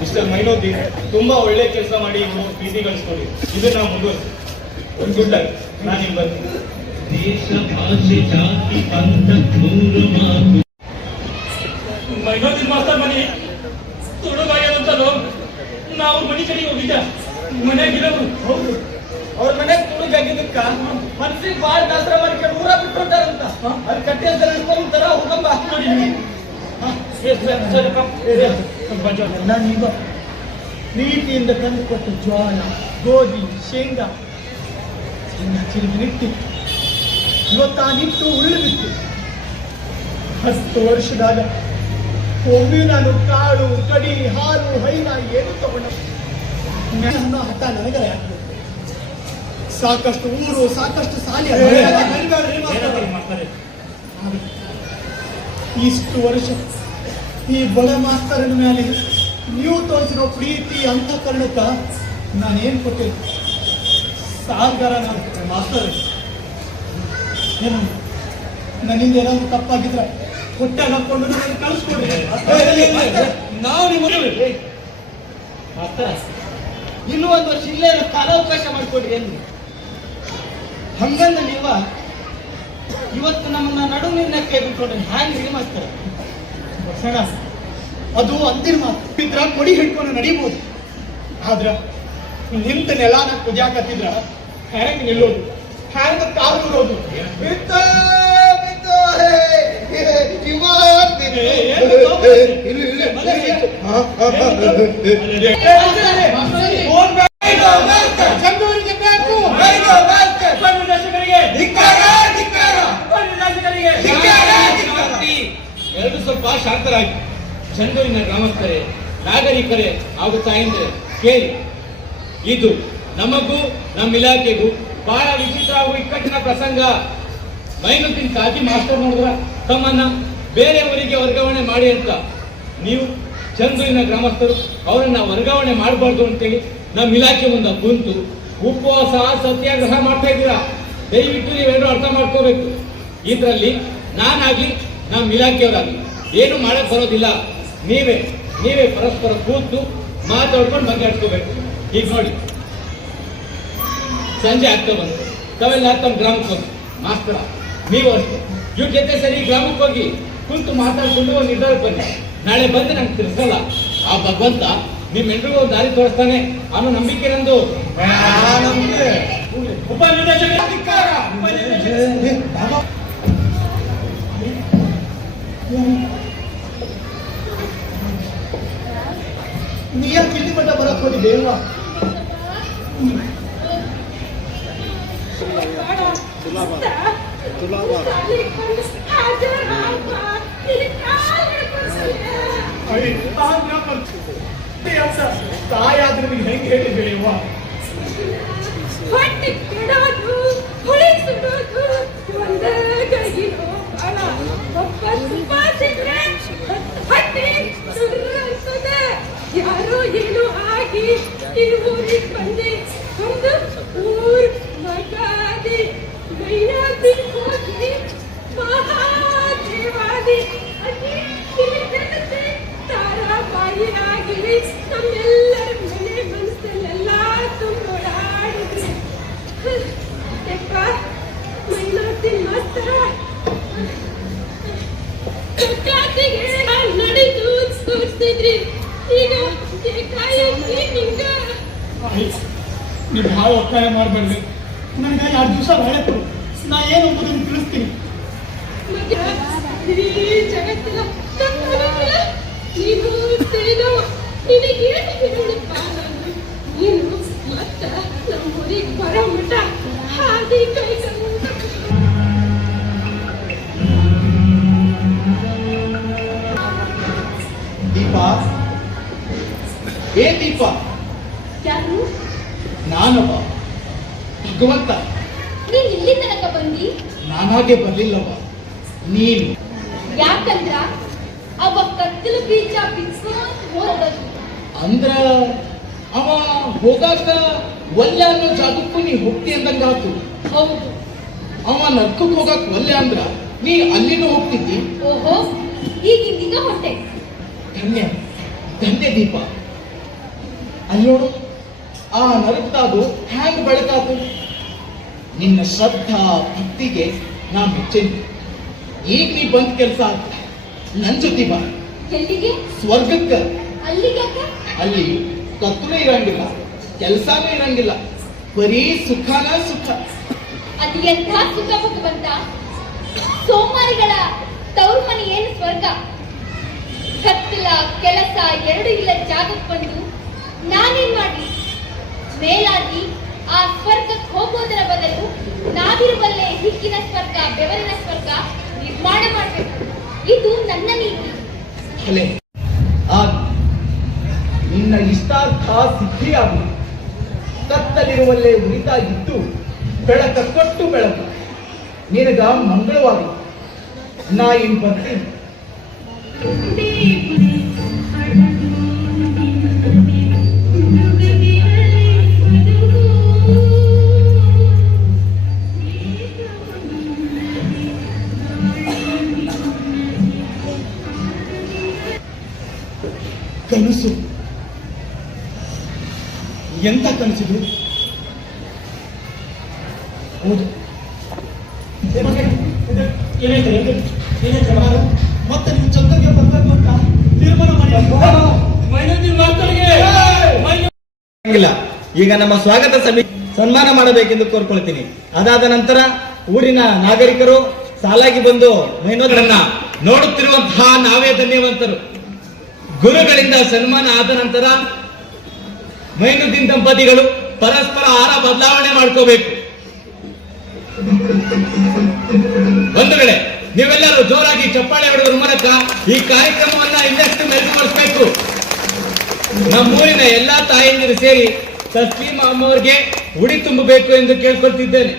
ಮಿಸ್ಟರ್ ಮೈನೋದ್ದೀನ್ ತುಂಬಾ ಒಳ್ಳೆ ಕೆಲಸ ಮಾಡಿ ಇವರು ಪ್ರೀತಿ ಗಳಿಸ್ಕೊಡಿ. ಇದನ್ನ ಮುಂದುವರಿಸಿ. ಒಂದು ಗುಡ್ ಲಕ್. ನಾನು ನಿಮ್ ಬರ್ತೀನಿ. ದೇಶ ಭಾಷೆ ಜಾತಿ ಪಂಥ ನೂರು ಮಾತು ಮೈನೋದಿನ ಮಾಸ್ತರ್ ಮನೆ ತುಡುಗಾಗ್ಯದಂತಲೋ. ನಾವು ಮನೆ ಕಡೆಗೆ ಹೋಗಿದ್ದ ಮನೆಯಾಗಿರೋರು. ಹೌದು, ಅವ್ರ ಮನೆಗೆ ತುಡುಗಾಗಿದ್ದಕ್ಕ ಮನ್ಸಿಗೆ ಬಾಳ್ ದಾಸರ ಮಾಡ್ಕೊಂಡು ಊರ ಬಿಟ್ಟುಂಟಾರಂತ. ಅಲ್ಲಿ ಕಟ್ಟೆಸ್ತಾರೆ ಇಟ್ಕೊಂಡ್ತಾರ ಹುಡುಗಂಬ ನೋಡಿ ಎಲ್ಲ ನೀವ ಪ್ರೀತಿಯಿಂದ ತಂದುಕೊಟ್ಟ ಜ್ವಾಳ, ಗೋಧಿ, ಶೇಂಗಾ ಚಿರುಗಿನಿಟ್ಟು ಇವತ್ತ ನಿಟ್ಟು ಉರುಳು ಬಿತ್ತು. 10 ವರ್ಷದಾಗ ಒಮ್ಮೆ ನಾನು ಕಾಳು, ಕಡಿ, ಹಾಲು, ಹೈನ ಏನು ತಗೊಂಡ ಹಠ ನನಗರ ಯಾಕೆ? ಸಾಕಷ್ಟು ಊರು, ಸಾಕಷ್ಟು ಸಾಲಿ ಇಷ್ಟು ವರ್ಷ ಈ ಬಡ ಮಾಸ್ತರನ ಮೇಲೆ ನೀವು ತೋರಿಸಿರೋ ಪ್ರೀತಿ ಅಂತಃಕರಣಕ್ಕ ನಾನೇನ್ ಕೊಟ್ಟಿಲ್ಲ. ಸಾಲ್ಗಾರ ನಾನು ಮಾಸ್ತರ್. ಏನು ನನ್ನಿಂದ ಏನಾದ್ರು ತಪ್ಪಾಗಿದ್ರೆ ಹೊಟ್ಟೆ ಹಾಕೊಂಡು ನನಗೆ ಕಳಿಸ್ಕೊಡ್ರಿ. ನಾವು ನಿಮ್ಮ ಇನ್ನೂ 1 ವರ್ಷ ಇಲ್ಲೇ ಕಾಲಾವಕಾಶ ಮಾಡಿಕೊಡ್ರಿ ಅಂದ್ರಿ. ಹಂಗಂದ ನೀವ ಇವತ್ತು ನಮ್ಮನ್ನ ನಡುವಿನ ಕೈ ಬಿಟ್ಕೊಂಡ್ರೆ ಹ್ಯಾಂಗ್ರಿ ಮಾಡ್ತಾರೆ? ಬಸಣ, ಅದು ಅಂತಿನ ಮಾತು. ಇದ್ರ ಕೊಡಿ ಹಿಡ್ಕೊಂಡು ನಡಿಬಹುದು. ಆದ್ರ ನಿಂತ ನೆಲಾನ ಕುದಿಯಾಕತ್ತಿದ್ರ ಹ್ಯಾಂಗ್ ನಿಲ್ಲೋದು, ಹ್ಯಾಂಗ ಕಾಲು ನೋಡೋದು? ಎರಡು ಸ್ವಲ್ಪ ಶಾಂತರಾಗಿ. ಚಂದೂರಿನ ಗ್ರಾಮಸ್ಥರೇ, ನಾಗರಿಕರೇ ಹಾಗೂ ತಾಯಿಂದ್ರೆ ಕೇಳಿ. ಇದು ನಮಗೂ ನಮ್ಮ ಇಲಾಖೆಗೂ ಬಹಳ ವಿಚಿತ್ರ ಹಾಗೂ ಇಕ್ಕಟ್ಟಿನ ಪ್ರಸಂಗ. ಮೈನುದ್ದೀನ್ ಕಾಜಿ ಮಾಸ್ಟರ್ ನೋಡಿದ್ರ ತಮ್ಮನ್ನ ಬೇರೆ ಊರಿಗೆ ವರ್ಗಾವಣೆ ಮಾಡಿ ಅಂತ ನೀವು ಚಂದೂರಿನ ಗ್ರಾಮಸ್ಥರು ಅವರನ್ನ ವರ್ಗಾವಣೆ ಮಾಡಬಾರ್ದು ಅಂತೇಳಿ ನಮ್ಮ ಇಲಾಖೆ ಮುಂದೆ ಕುಂತು ಉಪವಾಸ ಸತ್ಯಾಗ್ರಹ ಮಾಡ್ತಾ ಇದ್ದೀರಾ. ದಯವಿಟ್ಟು ನೀವೆಲ್ಲರೂ ಅರ್ಥ ಮಾಡ್ಕೋಬೇಕು. ಇದರಲ್ಲಿ ನಾನಾಗ್ಲಿ ನಮ್ಮ ಇಲಾಖೆಯವರಾಗ್ಲಿ ಏನು ಮಾಡಕ್ ಬರೋದಿಲ್ಲ. ನೀವೇ ಪರಸ್ಪರ ಕೂತು ಮಾತಾಡ್ಕೊಂಡು ಬಗೆಹರಿಸ್ಕೋಬೇಕು. ಈಗ ನೋಡಿ, ಸಂಜೆ ಆಗ್ತಾ ಬಂತು, ತಾವೆಲ್ಲ ತಮ್ಮ ಗ್ರಾಮಕ್ಕೆ ಹೋಗಿ. ಮಾಸ್ತರ ನೀವು ಅಷ್ಟೇ ಇವ್ರ ಜೊತೆ ಸರಿ ಗ್ರಾಮಕ್ಕೆ ಹೋಗಿ ಕುಂತು ಮಾತಾಡ್ಕೊಂಡು ಒಂದು ನಿರ್ಧಾರಕ್ಕೆ ಬನ್ನಿ. ನಾಳೆ ಬಂದು ನಂಗೆ ತಿರ್ಸಲ್ಲ. ಆ ಭಗವಂತ ನಿಮ್ಮೆಲ್ರಿಗೂ ಒಂದು ದಾರಿ ತೋರಿಸ್ತಾನೆ ಅನ್ನೋ ನಂಬಿಕೆ ನಂದು. ನೀ ಯಾಕೆ ಇಲ್ಲಿ ಮಟ್ಟ ಬರಕ್ ಹೋಗಿದ್ದೆ ಅಲ್ವಾ? ತಾಯಾದ್ರೆ ನಿಮ್ಗೆ ಹೆಂಗೆ ಹೇಳಿದ್ದೆ ಅಲ್ವಾ? ಹೊಟ್ಟೆ ಕೆಡೋದು, ಹುಳಿ ಸುಡೋದು, ಒಂದೇ ಕೈಗಿರೋ ಬಾಳ. ಒಬ್ಬ ತುಪ್ಪ ಸಿಕ್ರೆ ಹೊಟ್ಟೆ ಸುಡ್ರು ಅನ್ಸದೆ. ಯಾರೋ ಏನೋ ಆಗಿ ಈ ಊರಿಗೆ ಬಂದೆ. ಒಂದು ಊರ್ ಮಗಾದಿ ಮೈನಾದಿ ಹೋಗಿ ಮಹಾದೇವಾದಿ ಅತಿ ಜಗತ್ತೆ ತಾರಾಬಾಯಿ ಆಗಿ ನಮ್ಮೆಲ್ಲರ ಮನೆ ಮನಸ್ಸಲ್ಲೆಲ್ಲ ತುಂಬೋಡಾಡಿದ್ರಿ. ಯಪ್ಪ ಮೈನಾದಿ ಮಾಸ್ತರ ಕಟ್ಟಾತಿಗೆ ನಡೆದು ತೋರಿಸ್ತಿದ್ರಿ. ಈಗ ಏಕಾಏಕಿ ಹಿಂಗ ನೀವು ಭಾಳ ಒತ್ತಾಯ ಮಾಡಬೇಡ್ರಿ. ನನಗೆ 2 ದಿವಸ ಹೊಳೆ ಕೊಡು, ನಾ ಏನು ಅಂಬುದನ್ನು ತಿಳಿಸ್ತೀನಿ. ಈ ಜಗತ್ತಿನ ನೀನು ತೇನೋ ನಿನಗೇನು ಹೇಳಪ್ಪ ನಾನು? ಊರಿಗೆ ಬರೋ ಮಠ ಹಾದಿ ಕೈ ದೀಪ, ಏ ದೀಪ, ಯಾರು? ನಾನವ ಭಗವಂತ. ನೀನ್ ಇಲ್ಲಿ ತನಕ ಬಂದಿ? ನಾನಾಗೆ ಬರ್ಲಿಲ್ಲವ, ನೀನು. ಯಾಕಂದ್ರ ಅವ ಕತ್ತಲು ಬೀಜ ಬಿಚ್ಕೊಂಡು ಹೋದದ್ದು. ಅಂದ್ರ ಅವ ಹೋಗಾಕ ಒಲ್ಲೆ ಅನ್ನೋ ಜಾಗಕ್ಕೂ ನೀ ಹೋಗ್ತಿ ಅಂದಂಗಾತು. ಹೌದು. ಅವ ನರ್ಕಕ್ಕೆ ಹೋಗಾಕ ಒಲ್ಲೆ ಅಂದ್ರ ನೀ ಅಲ್ಲಿನೂ ಹೋಗ್ತಿದ್ದಿ. ಓಹೋ, ಈಗಿಂದೀಗ ಹೊಟ್ಟೆ. ಧನ್ಯ ಧನ್ಯ ದೀಪ. ಅಲ್ಲೋಡು, ಆ ನರಕದಾದು ಹ್ಯಾಂಗ್ ಬೆಳಕಾತು. ನಿನ್ನ ಶ್ರದ್ಧಾ ಭಕ್ತಿಗೆ ನಾ ಮೆಚ್ಚೇನಿ. ಈಗ ನೀ ಬಂದ ಕೆಲಸ ಆತ. ನನ್ ಜೊತೆ ಬಾ ಎಲ್ಲಿಗೆ? ಸ್ವರ್ಗಕ್ಕ. ಅಲ್ಲಿಗೆ? ಅಲ್ಲಿ ಕತ್ತಲೂ ಇರಂಗಿಲ್ಲ, ಕೆಲಸನೂ ಇರಂಗಿಲ್ಲ, ಬರೀ ಸುಖನ ಸುಖ. ಅಲ್ಲಿ ಎಂಥ ಸುಖ ಭಗವಂತ. ಸೋಮಾರಿಗಳ ತವ್ರ ಮನೆ ಏನು ಸ್ವರ್ಗ. ಕತ್ತಲ ಕೆಲಸ ಎರಡು ಇಲ್ಲ ಜಾಗಕ್ಕೆ ಬಂದು ನಾನೇನ್ ಮಾಡಿ ಮೇಲಾಗಿ ಆ ಸ್ವರ್ಗಕ್ಕೆ ಹೋಗೋದರ ಬದಲು ನಾವಿರುವಲ್ಲೇ ಹಿಕ್ಕಿನ ಸ್ವರ್ಗ, ಬೆವರಿನ ಸ್ವರ್ಗ ನಿರ್ಮಾಣ ಮಾಡಬೇಕು. ಇದು ನನ್ನ ನೀತಿ. ಅಲೆ ನಿನ್ನ ಇಷ್ಟಾರ್ಥ ಸಿದ್ಧಿಯಾಗಲಿ. ಕತ್ತಲಿರುವಲ್ಲೇ ಉರಿತಾಗಿದ್ದು ಬೆಳಕ ಕೊಟ್ಟು ಬೆಳಕು ನಿನಗ ಮಂಗಳವಾಗಲಿ. ನಾ ಇನ್ ಬರ್ತೀನಿ. ಕನಸು, ಎಂತ ಕನಸಿದು? ಹೌದು, ಮತ್ತೆ ನೀವು ಚಂದ್ರಗೆ ಬರ್ಬೇಕು ಅಂತ ತೀರ್ಮಾನ ಇಲ್ಲ. ಈಗ ನಮ್ಮ ಸ್ವಾಗತ ಸಮಿತಿ ಸನ್ಮಾನ ಮಾಡಬೇಕೆಂದು ಕೋರ್ಕೊಳ್ತೀನಿ. ಅದಾದ ನಂತರ ಊರಿನ ನಾಗರಿಕರು ಸಾಲಾಗಿ ಬಂದು ಮೈನೋದರನ್ನ ನೋಡುತ್ತಿರುವಂತಹ ನಾವೇ ಧನ್ಯವಂತರು. ಗುರುಗಳಿಂದ ಸನ್ಮಾನ ಆದ ನಂತರ ಮೈನುದ್ದೀನ್ ದಂಪತಿಗಳು ಪರಸ್ಪರ ಆಹಾರ ಬದಲಾವಣೆ ಮಾಡ್ಕೋಬೇಕು. ಬಂಧುಗಳೇ, ನೀವೆಲ್ಲರೂ ಜೋರಾಗಿ ಚಪ್ಪಾಳೆ ಹೊಡೆಯುವ ಮೂಲಕ ಈ ಕಾರ್ಯಕ್ರಮವನ್ನ ಇನ್ನಷ್ಟು ಮೆರುಗುಗೊಳಿಸಬೇಕು. ನಮ್ಮೂರಿನ ಎಲ್ಲಾ ತಾಯಂದಿರು ಸೇರಿ ತಸ್ಲೀಮ್ ಅಮ್ಮವ್ರಿಗೆ ಉಡಿ ತುಂಬಬೇಕು ಎಂದು ಕೇಳ್ಕೊಳ್ತಿದ್ದೇನೆ.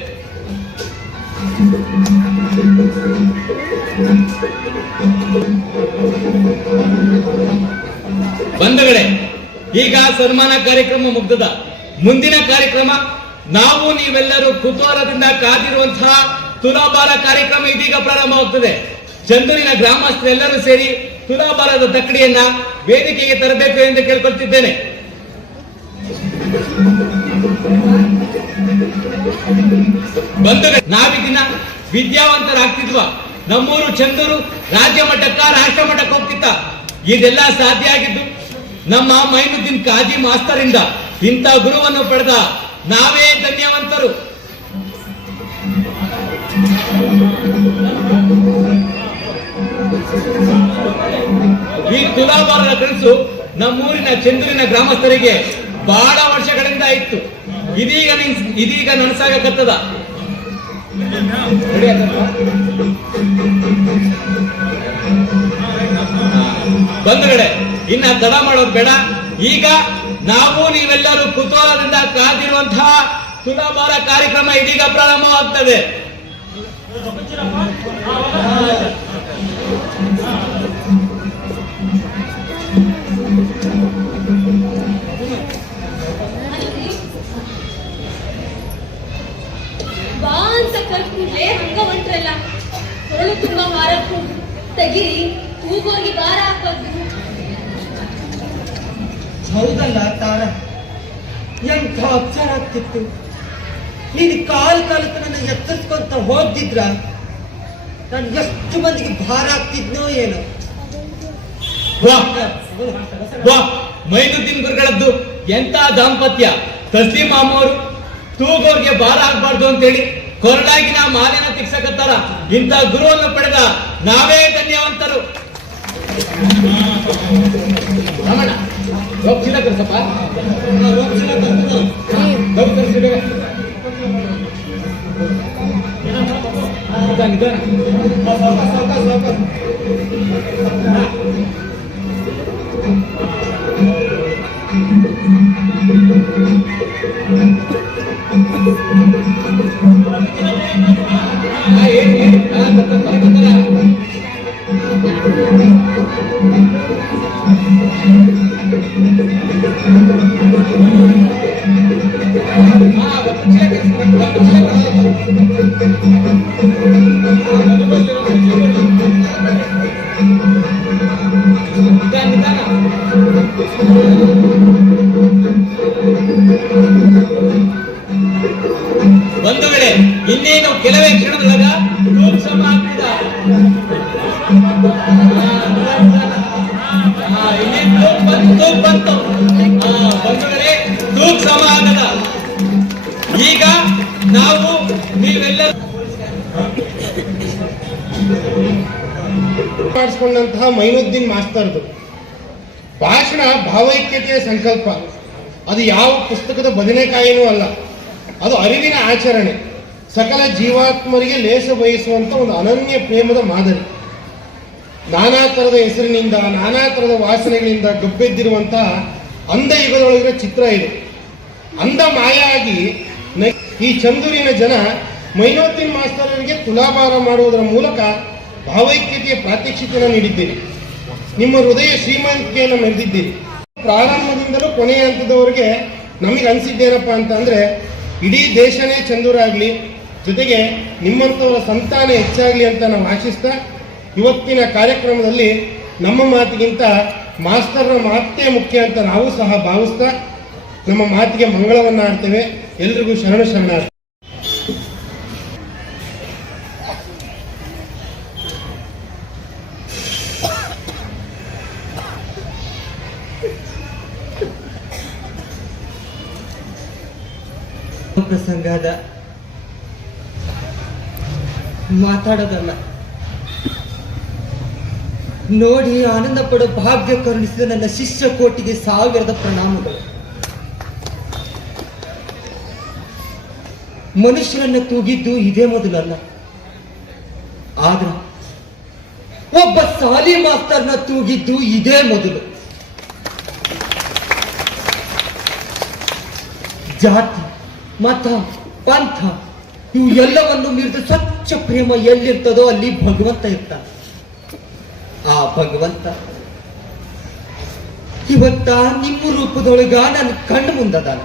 ಬಂಧುಗಳೇ, ಈಗ ಸನ್ಮಾನ ಕಾರ್ಯಕ್ರಮ ಮುಗ್ದದ. ಮುಂದಿನ ಕಾರ್ಯಕ್ರಮ ನಾವು ನೀವೆಲ್ಲರೂ ಕುತೂಹಲದಿಂದ ಕಾದಿರುವಂತಹ ತುಲಾಭಾರ ಕಾರ್ಯಕ್ರಮ ಇದೀಗ ಪ್ರಾರಂಭವಾಗುತ್ತದೆ. ಚಂದೂರಿನ ಗ್ರಾಮಸ್ಥರೆಲ್ಲರೂ ಸೇರಿ ತುಲಾಭಾರದ ತಕ್ಕಡಿಯನ್ನ ವೇದಿಕೆಗೆ ತರಬೇಕು ಎಂದು ಕೇಳ್ಕೊಳ್ತಿದ್ದೇನೆ. ಬಂಧುಗಳೇ, ನಾವಿದಿನ ವಿದ್ಯಾವಂತರಾಗ್ತಿದ್ವ. ನಮ್ಮೂರು ಚಂದೂರು ರಾಜ್ಯ ಮಟ್ಟಕ್ಕ ರಾಷ್ಟ್ರ ಮಟ್ಟಕ್ಕೆ ಹೋಗ್ತಿತ್ತ. ಇದೆಲ್ಲ ಸಾಧ್ಯ ಆಗಿದ್ದು ನಮ್ಮ ಮೈನುದ್ದೀನ್ ಕಾಜಿ ಮಾಸ್ತರಿಂದ. ಇಂಥ ಗುರುವನ್ನು ಪಡೆದ ನಾವೇ ಧನ್ಯವಂತರು. ಈ ತುಲಾಭಾರದ ಕನಸು ನಮ್ಮೂರಿನ ಚಂದೂರಿನ ಗ್ರಾಮಸ್ಥರಿಗೆ ಬಹಳ ವರ್ಷಗಳಿಂದ ಇತ್ತು. ಇದೀಗ ನನಸಾಗಕತ್ತದ. ಬಂಧುಗಳೇ, ಇನ್ನ ತಡ ಮಾಡೋದು ಬೇಡ. ಈಗ ನಾವು ನೀವೆಲ್ಲರೂ ಕುತೂಹಲದಿಂದ ಕಾದಿರುವಂತಹ ತುಲಾಭಾರ ಕಾರ್ಯಕ್ರಮ ಇದೀಗ ಪ್ರಾರಂಭವಾಗ್ತದೆ. ಬಾ ಅಂತ ಕರ್ಕೊಂಡ್ರೆ ಹಂಗ ಹೊಂಟ್ರಲ್ಲ. ಹೊರಳು ತುಂಬಾ ಮಾರಕ್ಕೂ ತೆಗಿರಿ, ಕೂಗೋರ್ಗೆ ಭಾರ ಹಾಕೋದು. ಹೌದಲ್ಲ ತಾರ, ಎಂಥ ಅಕ್ಷರ ಆಗ್ತಿತ್ತು. ನೀನು ಕಾಲಕ್ಕೆ ನನ್ನ ಎತ್ತರಿಸ್ಕೊಂತ ಹೋಗ್ತಿದ್ರ ನಾನು ಎಷ್ಟು ಮಂದಿಗೆ ಭಾರ ಆಗ್ತಿದ್ನೋ ಏನೋ. ಮೈನುದ್ದೀನ್ ಗುರುಗಳದ್ದು ಎಂತ ದಾಂಪತ್ಯ. ತಸ್ಲೀಮ್ ಅಮ್ಮವರು ತೂಗೋರ್ಗೆ ಭಾರ ಆಗ್ಬಾರ್ದು ಅಂತೇಳಿ ಕೊರಳಾಗಿನ ಮಾಲಿನ ತಿಕ್ಸಕತ್ತಾರ. ಇಂಥ ಗುರುವನ್ನು ಪಡೆದ ನಾವೇ ಧನ್ಯವಂತರು. ರಮಣ ಹೋಗ್ ಚೀಲ ಕರ್ಸಪ್ಪ. ಹೋಗ್ ಕರ್ಸಿ ಬೇಗ. ನಿಧಾನ. ಬಂಧುಗಳೇ, ಇನ್ನೇನು ಕೆಲವೇ ಕ್ಷಣದೊಳಗ ಗ್ರೂಪ್ ಸಮ ಆಗ್ತದ. ಇನ್ನೇನು ಗ್ರೂಪ್ ಬಂತು. ಬಂಧುಗಳೇ, ಗ್ರೂಪ್ ಸಮ ಆಗದ. ಈಗ ನಾವು ನೀವೆಲ್ಲ ಮಾಡಿಸ್ಕೊಂಡಂತಹ ಮೈನುದ್ದೀನ್ ಮಾಸ್ತರ್ದು ಭಾಷಣ ಭಾವೈಕ್ಯತೆಯ ಸಂಕಲ್ಪ. ಅದು ಯಾವ ಪುಸ್ತಕದ ಬದನೆಕಾಯಿನೂ ಅಲ್ಲ, ಅದು ಅರಿವಿನ ಆಚರಣೆ. ಸಕಲ ಜೀವಾತ್ಮರಿಗೆ ಲೇಸ ಬಯಸುವಂತ ಒಂದು ಅನನ್ಯ ಪ್ರೇಮದ ಮಾದರಿ. ನಾನಾ ತರದ ಹೆಸರಿನಿಂದ, ನಾನಾ ತರದ ವಾಸನೆಗಳಿಂದ ಗಬ್ಬೆದ್ದಿರುವಂತಹ ಅಂಧ ಯುಗದೊಳಗಿನ ಚಿತ್ರ ಇದು. ಅಂಧ ಮಾಯ ಆಗಿ ಈ ಚಂದೂರಿನ ಜನ ಮೈನುದ್ದೀನ್ ಮಾಸ್ತರರಿಗೆ ತುಲಾಭಾರ ಮಾಡುವುದರ ಮೂಲಕ ಭಾವೈಕ್ಯತೆಯ ಪ್ರಾತ್ಯಕ್ಷಿಕೆಯನ್ನು ನೀಡಿದ್ದೀರಿ. ನಿಮ್ಮ ಹೃದಯ ಶ್ರೀಮಂತಿಕೆಯನ್ನು ಮೆರೆದಿದ್ದೀರಿ. ಪ್ರಾರಂಭದಿಂದಲೂ ಕೊನೆಯ ಹಂತದವರೆಗೆ ನಮಗೆ ಅನಿಸಿದ್ದೇನಪ್ಪ ಅಂತಂದ್ರೆ, ಇಡೀ ದೇಶನೇ ಚಂದೂರಾಗ್ಲಿ, ಜೊತೆಗೆ ನಿಮ್ಮಂಥವರ ಸಂತಾನ ಹೆಚ್ಚಾಗ್ಲಿ ಅಂತ ನಾವು ಆಶಿಸ್ತಾ, ಇವತ್ತಿನ ಕಾರ್ಯಕ್ರಮದಲ್ಲಿ ನಮ್ಮ ಮಾತಿಗಿಂತ ಮಾಸ್ತರ್ನ ಮಾತೇ ಮುಖ್ಯ ಅಂತ ನಾವು ಸಹ ಭಾವಿಸ್ತಾ ನಮ್ಮ ಮಾತಿಗೆ ಮಂಗಳವನ್ನ ಆಡ್ತೇವೆ. ಎಲ್ರಿಗೂ ಶರಣ ಶರಣಾರ್ಥಿ. ಪ್ರಸಂಗದ ಮಾತಾಡೋದಲ್ಲ, ನೋಡಿ ಆನಂದ ಪಡೋ ಭಾಗ್ಯ ಕರುಣಿಸಿದ ನನ್ನ ಶಿಷ್ಯ ಕೋಟಿಗೆ ಸಾವಿರದ ಪ್ರಣಾಮಗಳು. ಮನುಷ್ಯರನ್ನ ತೂಗಿದ್ದು ಇದೇ ಮೊದಲಲ್ಲ, ಆದ್ರೆ ಒಬ್ಬ ಸಾಲಿ ಮಾಸ್ತರ್ನ ತೂಗಿದ್ದು ಇದೇ ಮೊದಲು. ಜಾತಿ, ಮತ, ಪಂಥ ಇವು ಎಲ್ಲವನ್ನು ಮೀರಿದ ಸ್ವಚ್ಛ ಪ್ರೇಮ ಎಲ್ಲಿರ್ತದೋ ಅಲ್ಲಿ ಭಗವಂತ ಇರ್ತಾನೆ. ಆ ಭಗವಂತ ಇವತ್ತ ನಿಮ್ಮ ರೂಪದೊಳಗ ನನ್ನ ಕಣ್ಣು ಮುಂದದಾನ.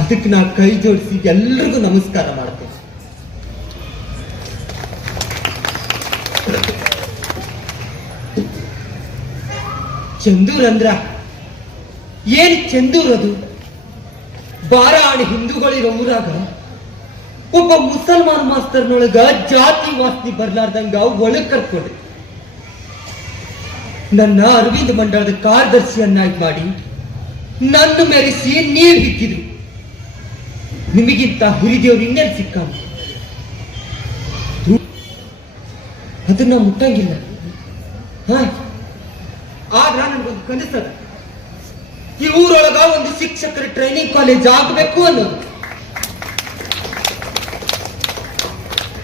ಅದಕ್ಕೆ ನಾ ಕೈ ಜೋಡಿಸಿ ಎಲ್ರಿಗೂ ನಮಸ್ಕಾರ ಮಾಡ್ತೇನೆ. ಚಂದೂರ್ ಅಂದ್ರ ಏನ್ ಚಂದೂರ್? ಅದು ಬಾರಾಣಿ ಹಿಂದೂಗಳಿರೋ ಊರಾಗ ಒಬ್ಬ ಮುಸಲ್ಮಾನ್ ಮಾಸ್ತರ್ನೊಳಗ ಜಾತಿ ವಾಸ್ತಿ ಬರ್ಲಾರ್ದಂಗ ಒಳಗ್ ಕರ್ಕೊಂಡ್ರಿ. ನನ್ನ ಅರವಿಂದ್ ಮಂಡಳದ ಕಾರ್ಯದರ್ಶಿಯನ್ನಾಗಿ ಮಾಡಿ ನನ್ನ ಮೆರೆಸಿ ನೀವ್ ಹಿಕ್ಕಿದ್ರು. ನಿಮಗಿಂತ ಹುರಿದೇವ್ರು ಇನ್ನೇನ್ ಸಿಕ್ಕ? ಅದನ್ನ ಮುಟ್ಟಂಗಿಲ್ಲ. ಆದ್ರ ನನ್ಗೊಂದು ಕನಸದ, ಈ ಊರೊಳಗ ಒಂದು ಶಿಕ್ಷಕರ ಟ್ರೈನಿಂಗ್ ಕಾಲೇಜ್ ಆಗಬೇಕು ಅನ್ನೋದು.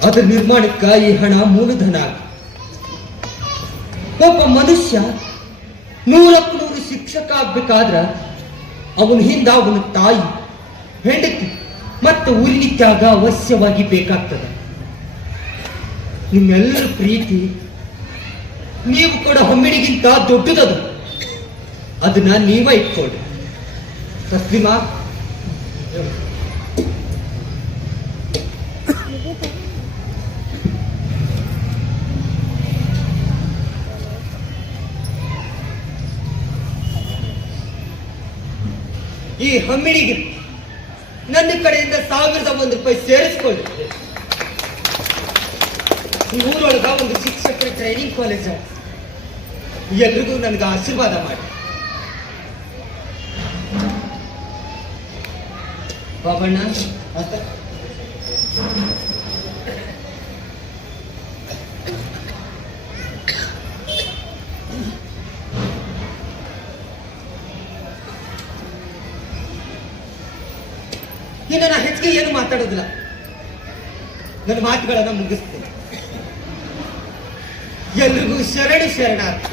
ಅದ್ರ ನಿರ್ಮಾಣಕ್ಕ ಈ ಹಣ ಮೂಲಧನ. ಒಬ್ಬ ಮನುಷ್ಯ 100ಕ್ಕೆ 100 ಶಿಕ್ಷಕ ಆಗ್ಬೇಕಾದ್ರ ಅವನ ಹಿಂದ ಅವನ ತಾಯಿ, ಹೆಂಡತಿ ಮತ್ತು ಊರಿನ ತ್ಯಾಗ ಅವಶ್ಯವಾಗಿ ಬೇಕಾಗ್ತದೆ. ನಿಮ್ಮೆಲ್ಲರ ಪ್ರೀತಿ ನೀವು ಕೂಡ ಹಮ್ಮಿಡಿಗಿಂತ ದೊಡ್ಡದದು. ಅದನ್ನ ನೀವ ಇಟ್ಕೊಳ್ರಿ. ತಸ್ಲಿಮಾ, ಈ ಹಮ್ಮಿಡಿಗೆ ನನ್ನ ಕಡೆಯಿಂದ 1001 ರೂಪಾಯಿ ಸೇರಿಸ್ಕೊಳ್ಳಿ. ಈ ಊರೊಳಗ ಒಂದು ಶಿಕ್ಷಕರ ಟ್ರೈನಿಂಗ್ ಕಾಲೇಜ್, ಎಲ್ರಿಗೂ ನನಗೆ ಆಶೀರ್ವಾದ ಮಾಡಿ. ಬಾಬಣ್ಣ, ಇನ್ನು ನಾ ಹೆಚ್ಚಿಗೆ ಏನು ಮಾತಾಡೋದಿಲ್ಲ, ನನ್ನ ಮಾತುಗಳನ್ನ ಮುಗಿಸ್ತೇನೆ. ಎಲ್ರಿಗೂ ಶರಣಾರ್ಥಿ.